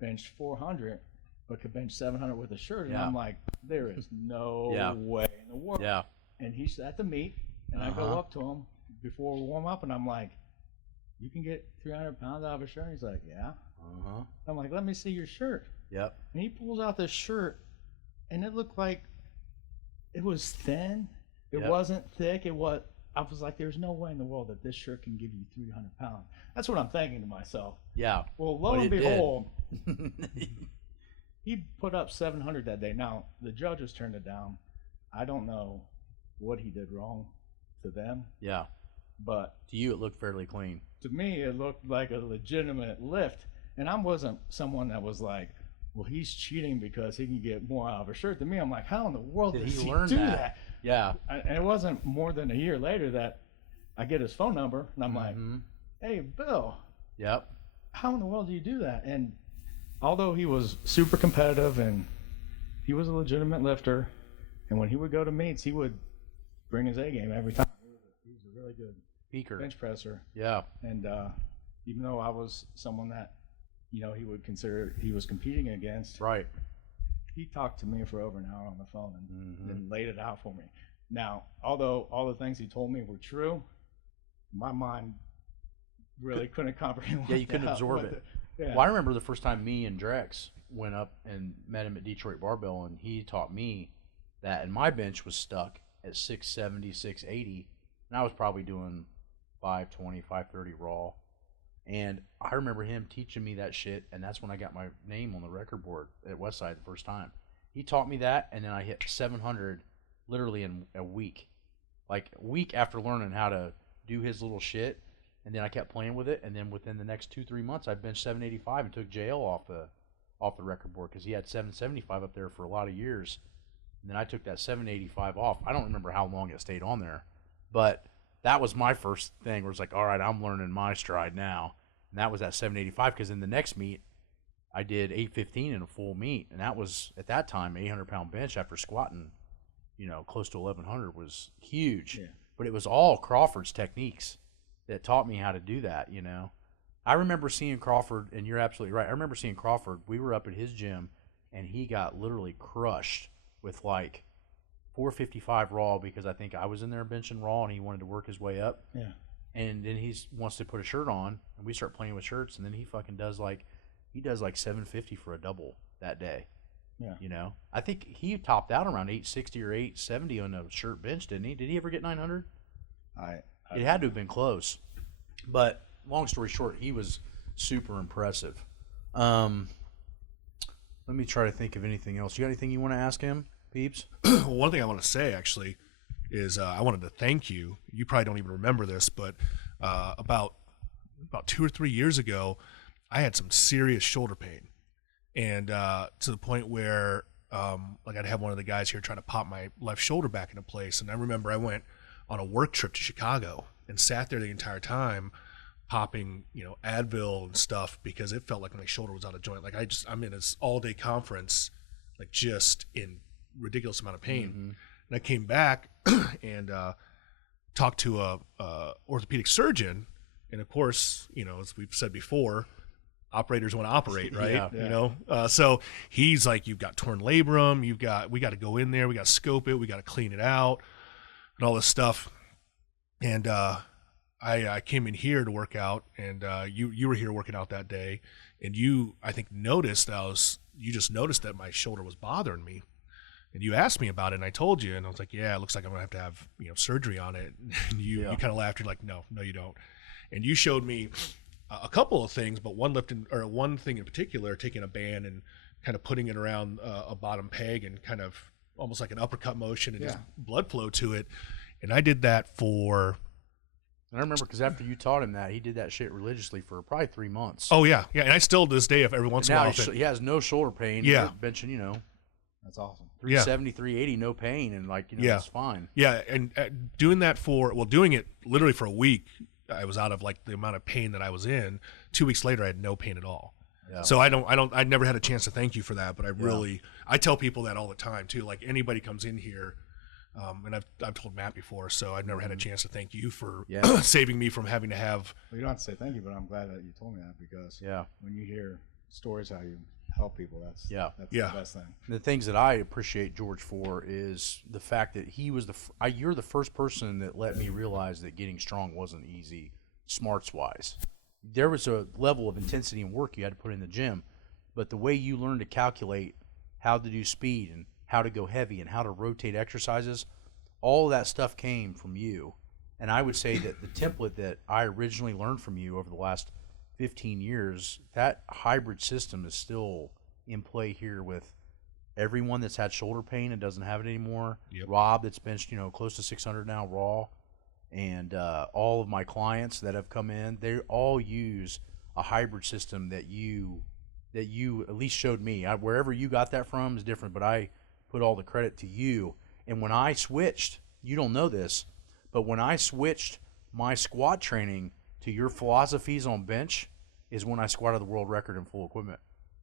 benched 400, but could bench 700 with a shirt, and I'm like, there is no way in the world. Yeah. And he's at the meet, and I go up to him before we warm up, and I'm like, you can get 300 pounds out of a shirt? He's like, yeah. I'm like, let me see your shirt. Yep. And he pulls out this shirt, and it looked like it was thin. It wasn't thick. It I was like, there's no way in the world that this shirt can give you 300 pounds. That's what I'm thinking to myself. Yeah. Well, lo and behold, he put up 700 that day. Now, the judges turned it down. I don't know what he did wrong to them. Yeah. But to you, it looked fairly clean. To me, it looked like a legitimate lift. And I wasn't someone that was like, well, he's cheating because he can get more out of a shirt. To me, I'm like, how in the world did he do that? Yeah. And it wasn't more than a year later that I get his phone number, and I'm like, hey, Bill. Yep. How in the world do you do that? And although he was super competitive and he was a legitimate lifter, and when he would go to meets, he would bring his A game every time. He was a really good bench presser. Yeah. And even though I was someone that, he would consider he was competing against. Right. He talked to me for over an hour on the phone and laid it out for me. Now, although all the things he told me were true, my mind really couldn't comprehend. Yeah, you couldn't absorb it. Well, I remember the first time me and Drex went up and met him at Detroit Barbell, and he taught me that, and my bench was stuck at 670, 680, and I was probably doing 520, 530 raw. And I remember him teaching me that shit, and that's when I got my name on the record board at Westside the first time. He taught me that, and then I hit 700 literally in a week. Like a week after learning how to do his little shit, and then I kept playing with it, and then within the next 2-3 months, I benched 785 and took JL off the record board because he had 775 up there for a lot of years. And then I took that 785 off. I don't remember how long it stayed on there, but that was my first thing where it's like, all right, I'm learning my stride now. And that was at 785 because in the next meet, I did 815 in a full meet. And that was, at that time, 800-pound bench after squatting, close to 1,100 was huge. Yeah. But it was all Crawford's techniques that taught me how to do that, I remember seeing Crawford, and you're absolutely right. I remember seeing Crawford. We were up at his gym, and he got literally crushed with like 455 raw because I think I was in there benching raw and he wanted to work his way up. Yeah. And then he wants to put a shirt on and we start playing with shirts and then he fucking does like 750 for a double that day. Yeah. I think he topped out around 860 or 870 on a shirt bench, didn't he? Did he ever get 900? It had to have been close. But long story short, he was super impressive. Let me try to think of anything else. You got anything you want to ask him? Peeps? One thing I want to say, actually, is I wanted to thank you. You probably don't even remember this, but about 2 or 3 years ago, I had some serious shoulder pain. And to the point where I'd have one of the guys here try to pop my left shoulder back into place. And I remember I went on a work trip to Chicago and sat there the entire time popping, Advil and stuff because it felt like my shoulder was out of joint. Like I'm in this all-day conference, like just in ridiculous amount of pain. Mm-hmm. And I came back and talked to a orthopedic surgeon, and of course, as we've said before, operators want to operate, right? Yeah. So he's like, you've got torn labrum, we got to go in there, we got to scope it, we got to clean it out, and all this stuff. And I came in here to work out, and you were here working out that day, and I think noticed you just noticed that my shoulder was bothering me. And you asked me about it, and I told you, and I was like, yeah, it looks like I'm going to have surgery on it. And you kind of laughed. You're like, no, you don't. And you showed me a couple of things, but one thing in particular, taking a band and kind of putting it around a bottom peg and kind of almost like an uppercut motion and just blood flow to it. And I did that for... And I remember because after you taught him that, he did that shit religiously for probably 3 months. Oh, yeah. Yeah, and I still, to this day, if every once in a while... He has no shoulder pain. Yeah. Benching, That's awesome. 370, 380, no pain, and it's fine. Yeah, and doing it literally for a week, I was out of like the amount of pain that I was in. 2 weeks later, I had no pain at all. Yeah. So I never had a chance to thank you for that, but I tell people that all the time too. Like anybody comes in here, and I've told Matt before, so I've never had a chance to thank you for saving me from having to have. Well, you don't have to say thank you, but I'm glad that you told me that because when you hear stories how you help people, that's the best thing. The things that I appreciate George for is the fact that he was you're the first person that let me realize that getting strong wasn't easy smarts wise. There was a level of intensity and work you had to put in the gym, but the way you learned to calculate how to do speed and how to go heavy and how to rotate exercises, all of that stuff came from you. And I would say that the template that I originally learned from you over the last 15 years, that hybrid system is still in play here with everyone that's had shoulder pain and doesn't have it anymore. Yep. Rob, that's benched, close to 600 now raw. And all of my clients that have come in, they all use a hybrid system that you at least showed me. Wherever you got that from is different, but I put all the credit to you. And when I switched, you don't know this, but when I switched my squat training to your philosophies on bench is when I squatted the world record in full equipment.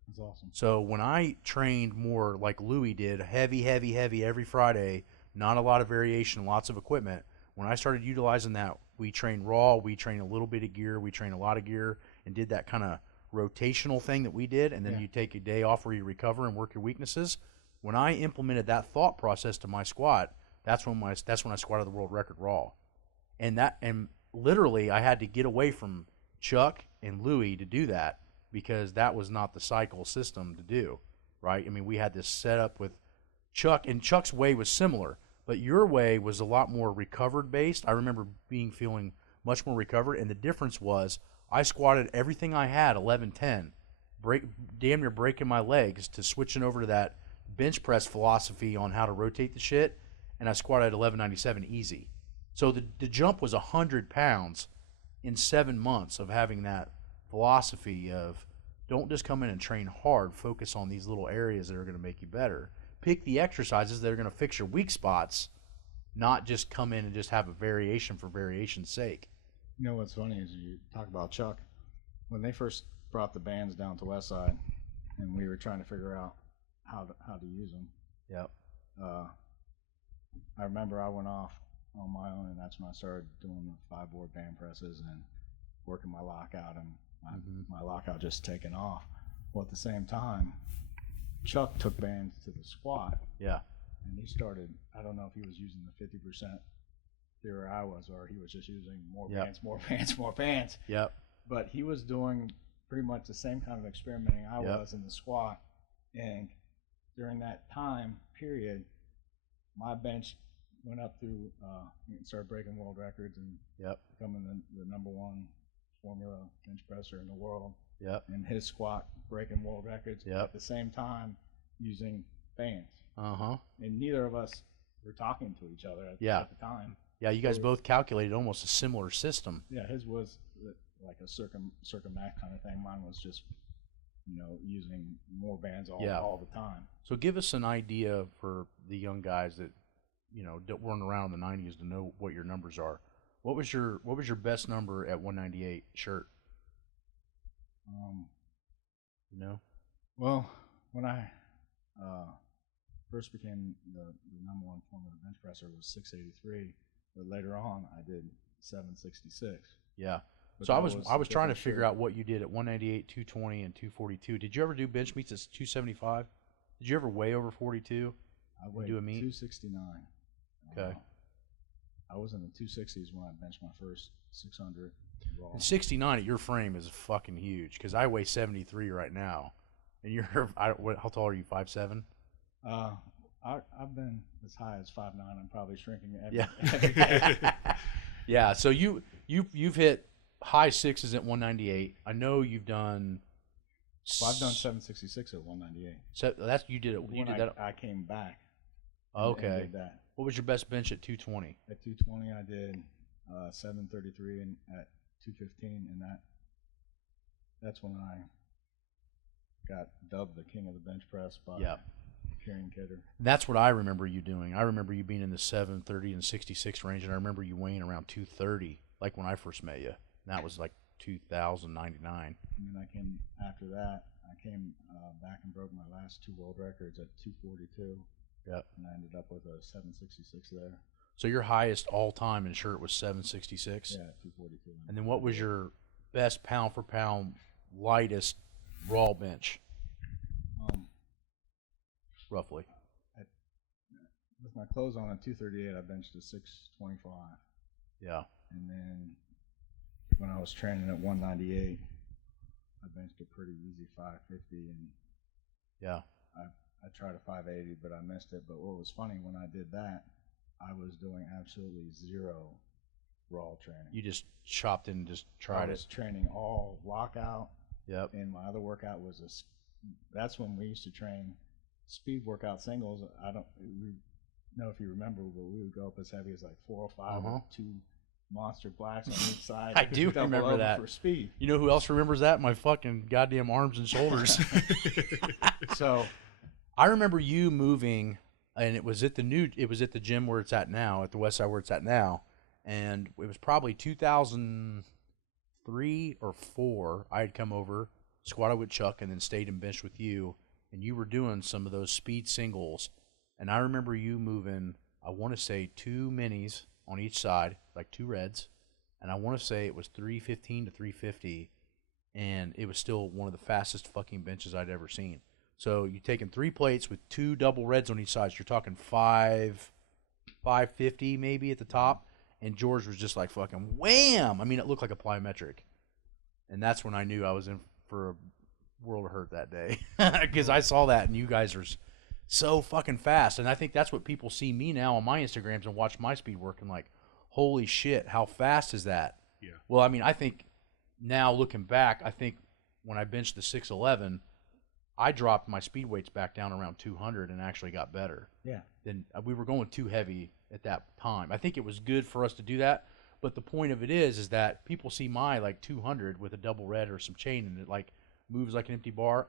That's awesome. So when I trained more like Louis did, heavy every Friday, not a lot of variation, lots of equipment, when I started utilizing that, we trained raw, we trained a little bit of gear, we trained a lot of gear, and did that kind of rotational thing that we did, and then you take a day off where you recover and work your weaknesses. When I implemented that thought process to my squat, that's when I squatted the world record raw. And literally I had to get away from Chuck and Louis to do that because that was not the cycle system to do, right? I mean, we had this set up with Chuck, and Chuck's way was similar, but your way was a lot more recovered based. I remember feeling much more recovered, and the difference was I squatted everything I had 11-10, damn near breaking my legs to switching over to that bench press philosophy on how to rotate the shit, and I squatted 1197 easy. So the jump was 100 pounds in 7 months of having that philosophy of don't just come in and train hard, focus on these little areas that are going to make you better. Pick the exercises that are going to fix your weak spots, not just come in and just have a variation for variation's sake. You know what's funny is you talk about Chuck. When they first brought the bands down to Westside, and we were trying to figure out how to use them. Yep. I remember I went off on my own, and that's when I started doing the 5-board band presses and working my lockout, and my lockout just taking off. Well, at the same time, Chuck took bands to the squat. Yeah. And he started, I don't know if he was using the 50% theory I was, or he was just using more bands, more bands, more bands. Yep. But he was doing pretty much the same kind of experimenting I was in the squat. And during that time period, my bench went up through, started breaking world records and becoming the number one formula bench presser in the world. Yep. And his squat breaking world records at the same time using bands. And neither of us were talking to each other at the time. Yeah, you guys both calculated almost a similar system. Yeah, his was like a circummax kind of thing. Mine was just, using more bands all the time. So give us an idea for the young guys that, that weren't around in the 90s to know what your numbers are. What was your best number at 198 shirt? Well, when I first became the number one formula bench presser was 683, but later on I did 766. Yeah. But so I was trying to figure out what you did at 198, 220, and 242. Did you ever do bench meets at 275? Did you ever weigh over 42? I weighed do a meet? 269. Okay. I was in the 260s when I benched my first 600 raw. And 69 at your frame is fucking huge because I weigh 73 right now. And you're, how tall are you, 5'7"? I've been as high as 5'9". I'm probably shrinking every day. Yeah, so you've hit high sixes at 198. I know you've done. Well, I've done 766 at 198. So that's you did it. You did that. I came back. Okay. And did that. What was your best bench at 220? At 220, I did 733, and at 215, and that's when I got dubbed the king of the bench press by Kieran Kidder. That's what I remember you doing. I remember you being in the 730 and 66 range, and I remember you weighing around 230, like when I first met you. And that was like 2099. And then I came after that. I came back and broke my last 2 world records at 242. Yep. And I ended up with a 766 there. So your highest all time in shirt was 766. Yeah, 242. And then what was your best pound for pound lightest raw bench? Roughly. With my clothes on at 238, I benched a 625. Yeah. And then when I was training at 198, I benched a pretty easy 550, and I tried a 580, but I missed it. But what was funny, when I did that, I was doing absolutely zero raw training. You just chopped in and just tried it. I was training all lockout. Yep. And my other workout was that's when we used to train speed workout singles. I don't know if you remember, but we would go up as heavy as like 405 with 2 monster blacks on each side. I do remember that. For speed. You know who else remembers that? My fucking goddamn arms and shoulders. So I remember you moving, and it was at the gym where it's at now, at the Westside where it's at now, and it was probably 2003 or 4. I had come over, squatted with Chuck, and then stayed and benched with you, and you were doing some of those speed singles, and I remember you moving, I want to say 2 minis on each side, like 2 reds, and I want to say it was 315 to 350, and it was still one of the fastest fucking benches I'd ever seen. So you're taking 3 plates with 2 double reds on each side. So you're talking 550 maybe at the top, and George was just like fucking wham. I mean, it looked like a plyometric, and that's when I knew I was in for a world of hurt that day, because I saw that, and you guys are so fucking fast. And I think that's what people see me now on my Instagrams and watch my speed work and like, holy shit, how fast is that? Yeah. Well, I mean, I think now looking back, I think when I benched the 611, I dropped my speed weights back down around 200 and actually got better. Yeah. Then we were going too heavy at that time. I think it was good for us to do that, but the point of it is that people see my like 200 with a double red or some chain, and it like moves like an empty bar.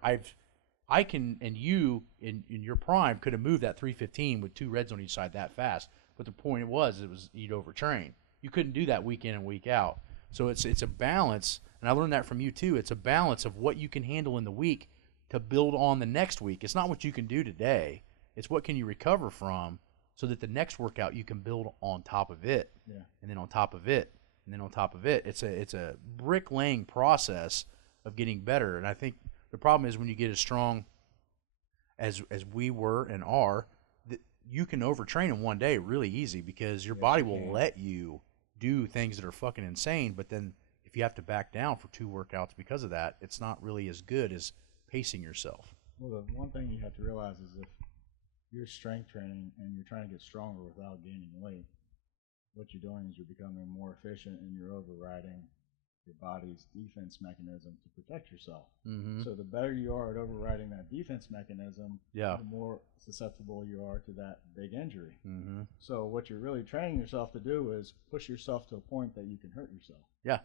I can, and you in your prime could have moved that 315 with 2 reds on each side that fast. But the point was you'd overtrain. You couldn't do that week in and week out. So it's a balance, and I learned that from you too. It's a balance of what you can handle in the week to build on the next week. It's not what you can do today. It's what can you recover from, so that the next workout you can build on top of it, and then on top of it, and then on top of it. It's a bricklaying process of getting better. And I think the problem is when you get as strong as we were and are, you can overtrain in one day really easy, because your body will let you do things that are fucking insane. But then if you have to back down for 2 workouts because of that, it's not really as good as pacing yourself. Well, the one thing you have to realize is if you're strength training and you're trying to get stronger without gaining weight, what you're doing is you're becoming more efficient and you're overriding your body's defense mechanism to protect yourself. Mm-hmm. So the better you are at overriding that defense mechanism, the more susceptible you are to that big injury. Mm-hmm. So what you're really training yourself to do is push yourself to a point that you can hurt yourself. Yeah.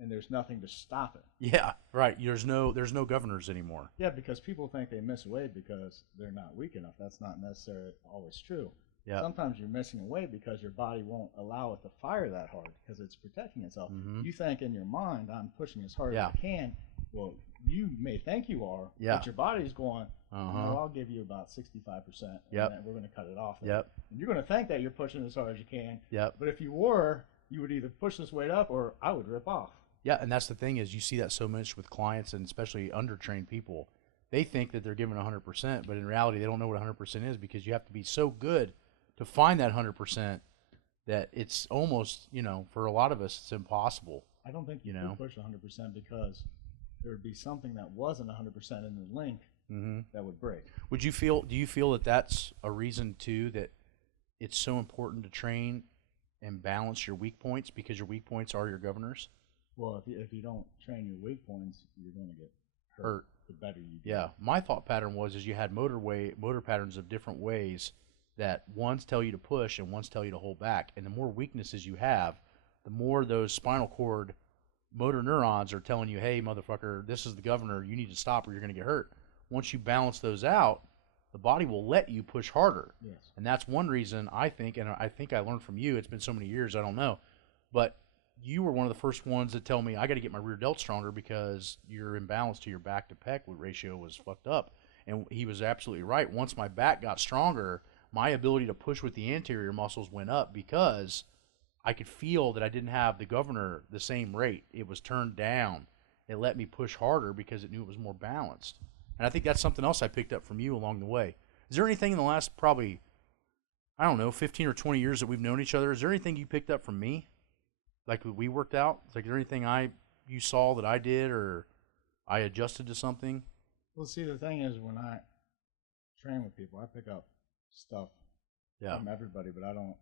And there's nothing to stop it. Yeah, right. There's no governors anymore. Yeah, because people think they miss weight because they're not weak enough. That's not necessarily always true. Yeah. Sometimes you're missing a weight because your body won't allow it to fire that hard because it's protecting itself. Mm-hmm. You think in your mind, I'm pushing as hard as I can. Well, you may think you are, but your body's going, no, I'll give you about 65%, and then we're going to cut it off. Yep. And you're going to think that you're pushing as hard as you can. Yep. But if you were, you would either push this weight up or I would rip off. Yeah, and that's the thing is you see that so much with clients, and especially undertrained people. They think that they're giving 100%, but in reality they don't know what 100% is, because you have to be so good to find that 100% that it's almost, for a lot of us, it's impossible. I don't think you could push 100% because there would be something that wasn't 100% in the link that would break. Do you feel that that's a reason too, that it's so important to train and balance your weak points, because your weak points are your governors? Well, if you don't train your weak points, you're going to get hurt. The better you do. Yeah, my thought pattern was you had motor patterns of different ways that ones tell you to push and ones tell you to hold back. And the more weaknesses you have, the more those spinal cord motor neurons are telling you, hey, motherfucker, this is the governor. You need to stop or you're going to get hurt. Once you balance those out, the body will let you push harder. Yes. And that's one reason I think, and I think I learned from you, it's been so many years, I don't know, but you were one of the first ones to tell me I got to get my rear delt stronger because your imbalance to your back to pec ratio was fucked up. And he was absolutely right. Once my back got stronger, my ability to push with the anterior muscles went up because I could feel that I didn't have the governor the same rate. It was turned down. It let me push harder because it knew it was more balanced. And I think that's something else I picked up from you along the way. Is there anything in the last probably, 15 or 20 years that we've known each other, is there anything you picked up from me? Like we worked out? Like, is there anything you saw that I did or I adjusted to something? Well, see, the thing is, when I train with people, I pick up stuff from everybody, but I don't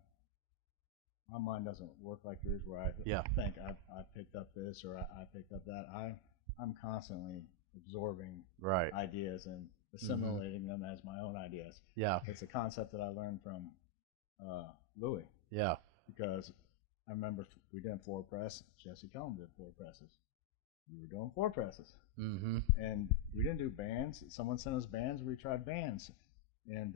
my mind doesn't work like yours, where I think I picked up this or I picked up that. I'm constantly absorbing ideas and assimilating them as my own ideas. Yeah, it's a concept that I learned from Louis. Yeah, because I remember we did floor press. Jesse Kellum did floor presses. We were doing floor presses, and we didn't do bands. Someone sent us bands. We tried bands, and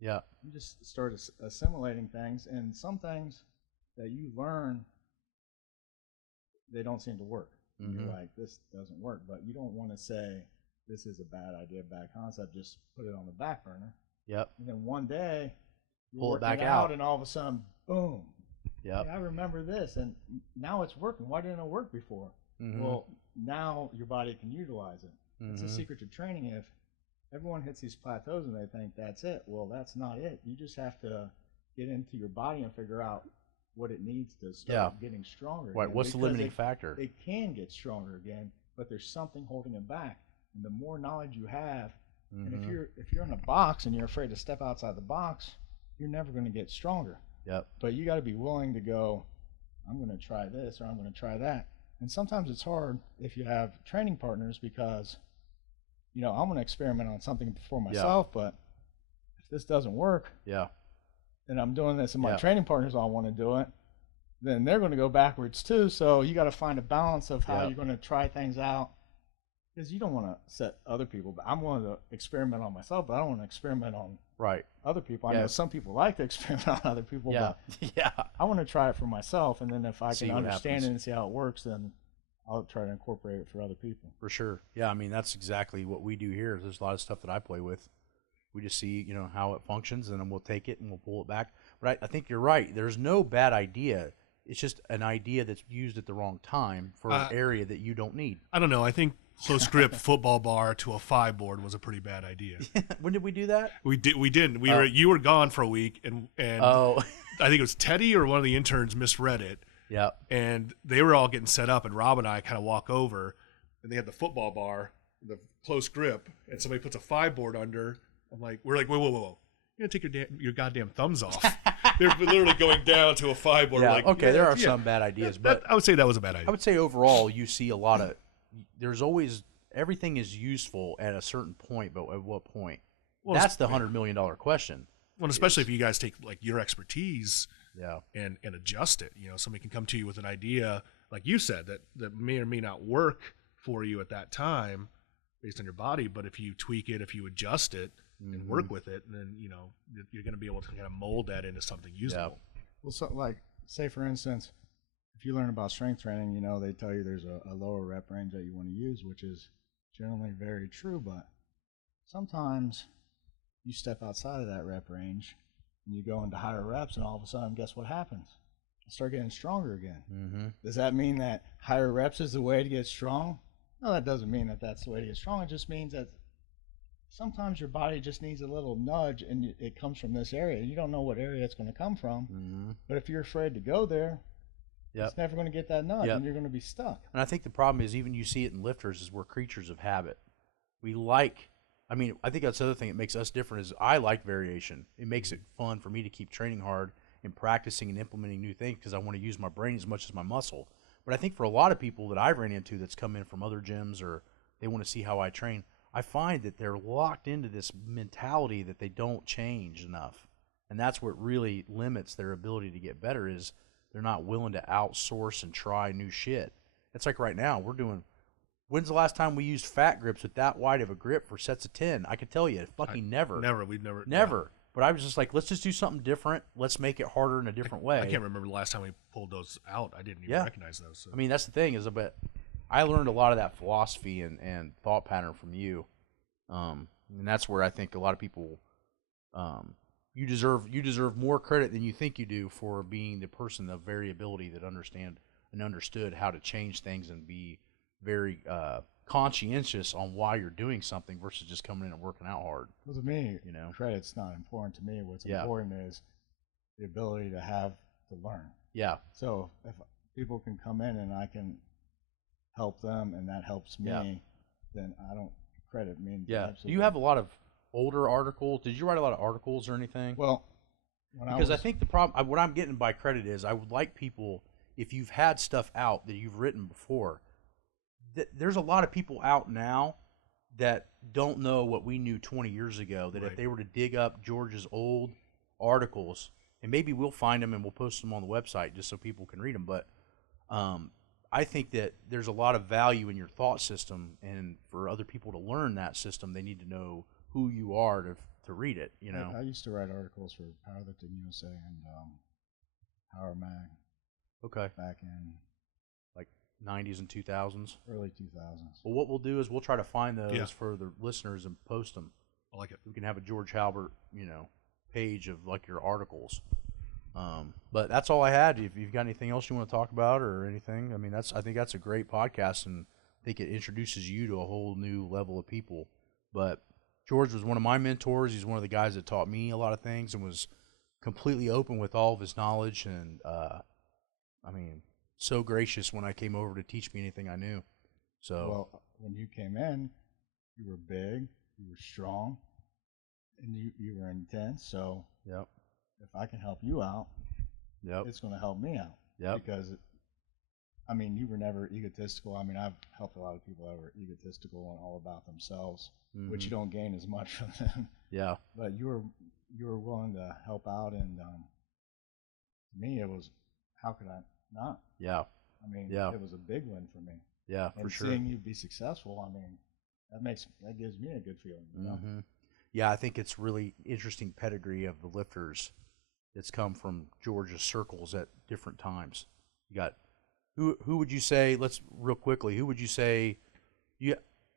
we just started assimilating things. And some things that you learn, they don't seem to work. You're like, this doesn't work, but you don't want to say this is a bad idea, bad concept. Just put it on the back burner. Yep. And then one day, pull it back out, and all of a sudden, boom. Yep. Hey, I remember this, and now it's working. Why didn't it work before? Well, now your body can utilize it. It's a secret to training. If everyone hits these plateaus and they think that's it, well, that's not it. You just have to get into your body and figure out what it needs to start getting stronger. Right. What's the limiting factor? It can get stronger again, but there's something holding it back. And the more knowledge you have, and if you're in a box and you're afraid to step outside the box, you're never going to get stronger. Yep. But you got to be willing to go, I'm going to try this or I'm going to try that. And sometimes it's hard if you have training partners because, I'm going to experiment on something for myself, but if this doesn't work, and I'm doing this and my training partners all want to do it, then they're going to go backwards too. So you got to find a balance of how you're going to try things out, because you don't want to set other people. But I'm willing to experiment on myself, but I don't want to experiment on other people. I know some people like to experiment on other people, but I want to try it for myself. And then if I can understand it and see how it works, then I'll try to incorporate it for other people. For sure. Yeah, I mean, that's exactly what we do here. There's a lot of stuff that I play with. We just see, how it functions, and then we'll take it and we'll pull it back. But I think you're right. There's no bad idea. It's just an idea that's used at the wrong time for an area that you don't need. I don't know. I think close grip football bar to a 5-board was a pretty bad idea. When did we do that? We didn't. You were gone for a week, and I think it was Teddy or one of the interns misread it. Yeah. And they were all getting set up, and Rob and I kind of walk over, and they had the football bar, the close grip, and somebody puts a 5-board under. We're like, whoa. You're going to take your goddamn thumbs off. They're literally going down to a 5-board. Yeah, okay, there are some bad ideas. But I would say that was a bad idea. I would say overall you see a lot of – there's always – everything is useful at a certain point, but at what point? Well, that's the $100 million question. Well, especially if you guys take your expertise and adjust it. Somebody can come to you with an idea, like you said, that may or may not work for you at that time based on your body, but if you tweak it, if you adjust it, and work with it, and then you're going to be able to kind of mold that into something usable. Well, so say for instance, if you learn about strength training, they tell you there's a lower rep range that you want to use, which is generally very true. But sometimes you step outside of that rep range and you go into higher reps, and all of a sudden, guess what happens? You start getting stronger again. Does that mean that higher reps is the way to get strong? No, that doesn't mean that that's the way to get strong. It just means that sometimes your body just needs a little nudge, and it comes from this area. You don't know what area it's going to come from, but if you're afraid to go there, it's never going to get that nudge, and you're going to be stuck. And I think the problem is, even you see it in lifters, is we're creatures of habit. I think that's the other thing that makes us different is I like variation. It makes it fun for me to keep training hard and practicing and implementing new things because I want to use my brain as much as my muscle. But I think for a lot of people that I've ran into that's come in from other gyms or they want to see how I train, I find that they're locked into this mentality that they don't change enough. And that's what really limits their ability to get better is they're not willing to outsource and try new shit. It's like right now when's the last time we used fat grips with that wide of a grip for sets of 10? I can tell you, never. We've never. Never. But I was just like, let's just do something different. Let's make it harder in a different way. I can't remember the last time we pulled those out. I didn't even recognize those. So. I mean, that's the thing but I learned a lot of that philosophy and thought pattern from you. And that's where I think a lot of people, you deserve more credit than you think you do for being the person of variability that understood how to change things and be very conscientious on why you're doing something versus just coming in and working out hard. Well, to me, credit's not important to me. What's important is the ability to learn. Yeah. So if people can come in and I can help them and that helps me, then I don't credit me. Yeah. Do you have a lot of older articles? Did you write a lot of articles or anything? Well, Because I think the problem, what I'm getting by credit is, I would like people, if you've had stuff out that you've written before, there's a lot of people out now that don't know what we knew 20 years ago, that if they were to dig up George's old articles, and maybe we'll find them and we'll post them on the website just so people can read them, but I think that there's a lot of value in your thought system, and for other people to learn that system, they need to know who you are to read it, you know. I used to write articles for Powerlifting USA and Power Mag. Okay. Back in like 90s and 2000s. Early 2000s. Well, what we'll do is we'll try to find those for the listeners and post them. I like it. We can have a George Halbert, you know, page of like your articles. But that's all I had. If you've got anything else you want to talk about or anything, I mean, I think that's a great podcast, and I think it introduces you to a whole new level of people. But George was one of my mentors. He's one of the guys that taught me a lot of things and was completely open with all of his knowledge, and I mean, so gracious when I came over to teach me anything I knew. So, well, when you came in, you were big, you were strong, and you were intense. So, if I can help you out, it's going to help me out. Because, I mean, you were never egotistical. I mean, I've helped a lot of people that were egotistical and all about themselves, which you don't gain as much from them. But you were willing to help out, and to me, it was, how could I not? I mean, it was a big win for me. For sure. Seeing you be successful, I mean, that gives me a good feeling. You know? Yeah, I think it's really interesting pedigree of the lifters that's come from George's circles at different times. You got who would you say? Let's real quickly. Who would you say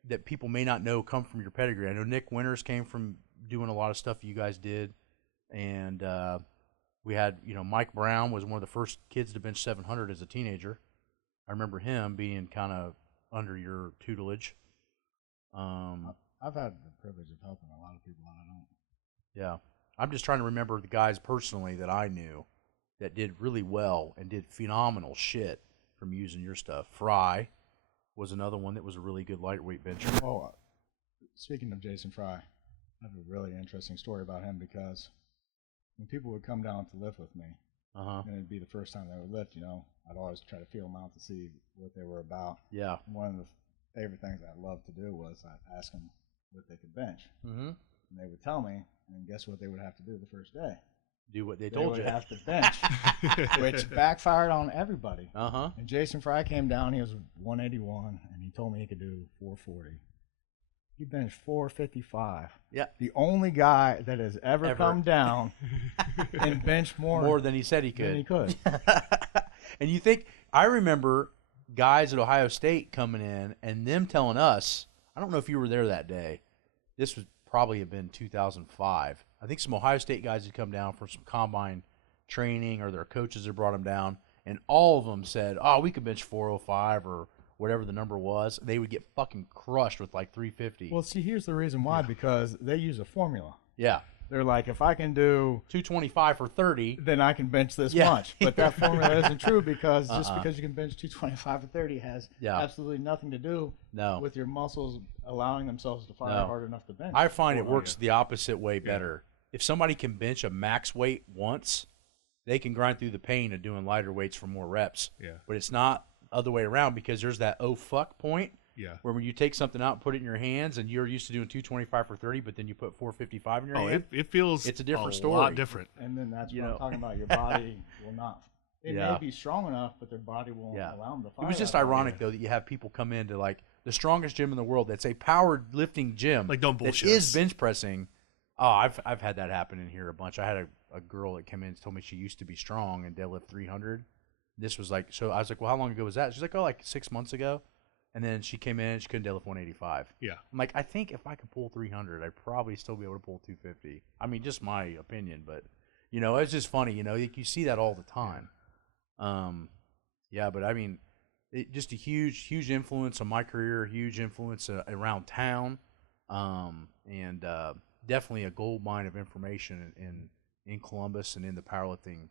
that people may not know come from your pedigree? I know Nick Winters came from doing a lot of stuff you guys did, and we had, you know, Mike Brown was one of the first kids to bench 700 as a teenager. I remember him being kind of under your tutelage. I've had the privilege of helping a lot of people, and I don't. Yeah. I'm just trying to remember the guys personally that I knew that did really well and did phenomenal shit from using your stuff. Fry was another one that was a really good lightweight bencher. Oh, speaking of Jason Fry, I have a really interesting story about him, because when people would come down to lift with me, and it'd be the first time they would lift, you know, I'd always try to feel them out to see what they were about. Yeah. And one of the favorite things I loved to do was I'd ask them what they could bench. And they would tell me, and guess what they would have to do the first day? Do what they told you. They would have to bench, which backfired on everybody. And Jason Fry came down, he was 181, and he told me he could do 440. He benched 455. Yeah. The only guy that has ever come down and benched more than he said he could. Than he could. And you think, I remember guys at Ohio State coming in and them telling us, I don't know if you were there that day. This would probably have been 2005. I think some Ohio State guys had come down for some combine training, or their coaches had brought them down, and all of them said, oh, we could bench 405 or whatever the number was. They would get fucking crushed with like 350. Well, see, here's the reason why, because they use a formula. Yeah. They're like, if I can do 225 for 30, then I can bench this much. But that formula isn't true, because just because you can bench 225 for 30 has absolutely nothing to do with your muscles allowing themselves to fire hard enough to bench. I find it works the opposite way better. If somebody can bench a max weight once, they can grind through the pain of doing lighter weights for more reps. But it's not other way around, because there's that oh fuck point. Where when you take something out and put it in your hands, and you're used to doing 225 for 30, but then you put 455 in your hand. It feels it's a different story. A lot different. And then that's what I'm talking about. Your body will not. They may be strong enough, but their body won't allow them to fire. It was just ironic, though, that you have people come into like the strongest gym in the world that's a power lifting gym. Like, don't bullshit. That is bench pressing. Oh, I've had that happen in here a bunch. I had a girl that came in and told me she used to be strong and deadlift 300. This was like, so I was like, well, how long ago was that? She's like, oh, like 6 months ago. And then she came in, she couldn't deadlift 185. Yeah. I'm like, I think if I could pull 300, I'd probably still be able to pull 250. I mean, just my opinion, but, you know, it's just funny, you know, you see that all the time. But I mean, just a huge influence on my career, huge influence around town, and definitely a gold mine of information in Columbus and in the powerlifting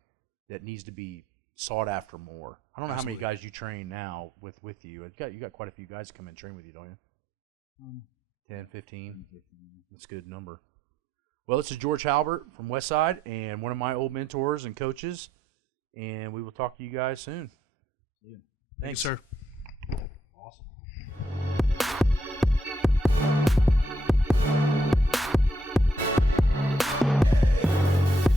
that needs to be sought after more. I don't know how many guys you train now with you. You got quite a few guys come and train with you, don't you? 10, 15. That's a good number. Well, this is George Halbert from Westside and one of my old mentors and coaches, and we will talk to you guys soon. Yeah. Thanks, sir. Awesome.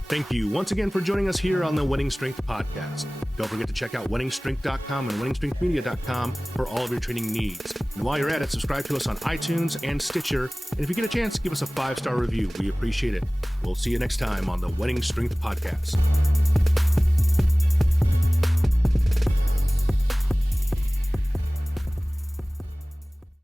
Thank you once again for joining us here on the Wenning Strength Podcast. Don't forget to check out wenningstrength.com and wenningstrengthmedia.com for all of your training needs. And while you're at it, subscribe to us on iTunes and Stitcher. And if you get a chance, give us a 5-star review. We appreciate it. We'll see you next time on the Wenning Strength Podcast.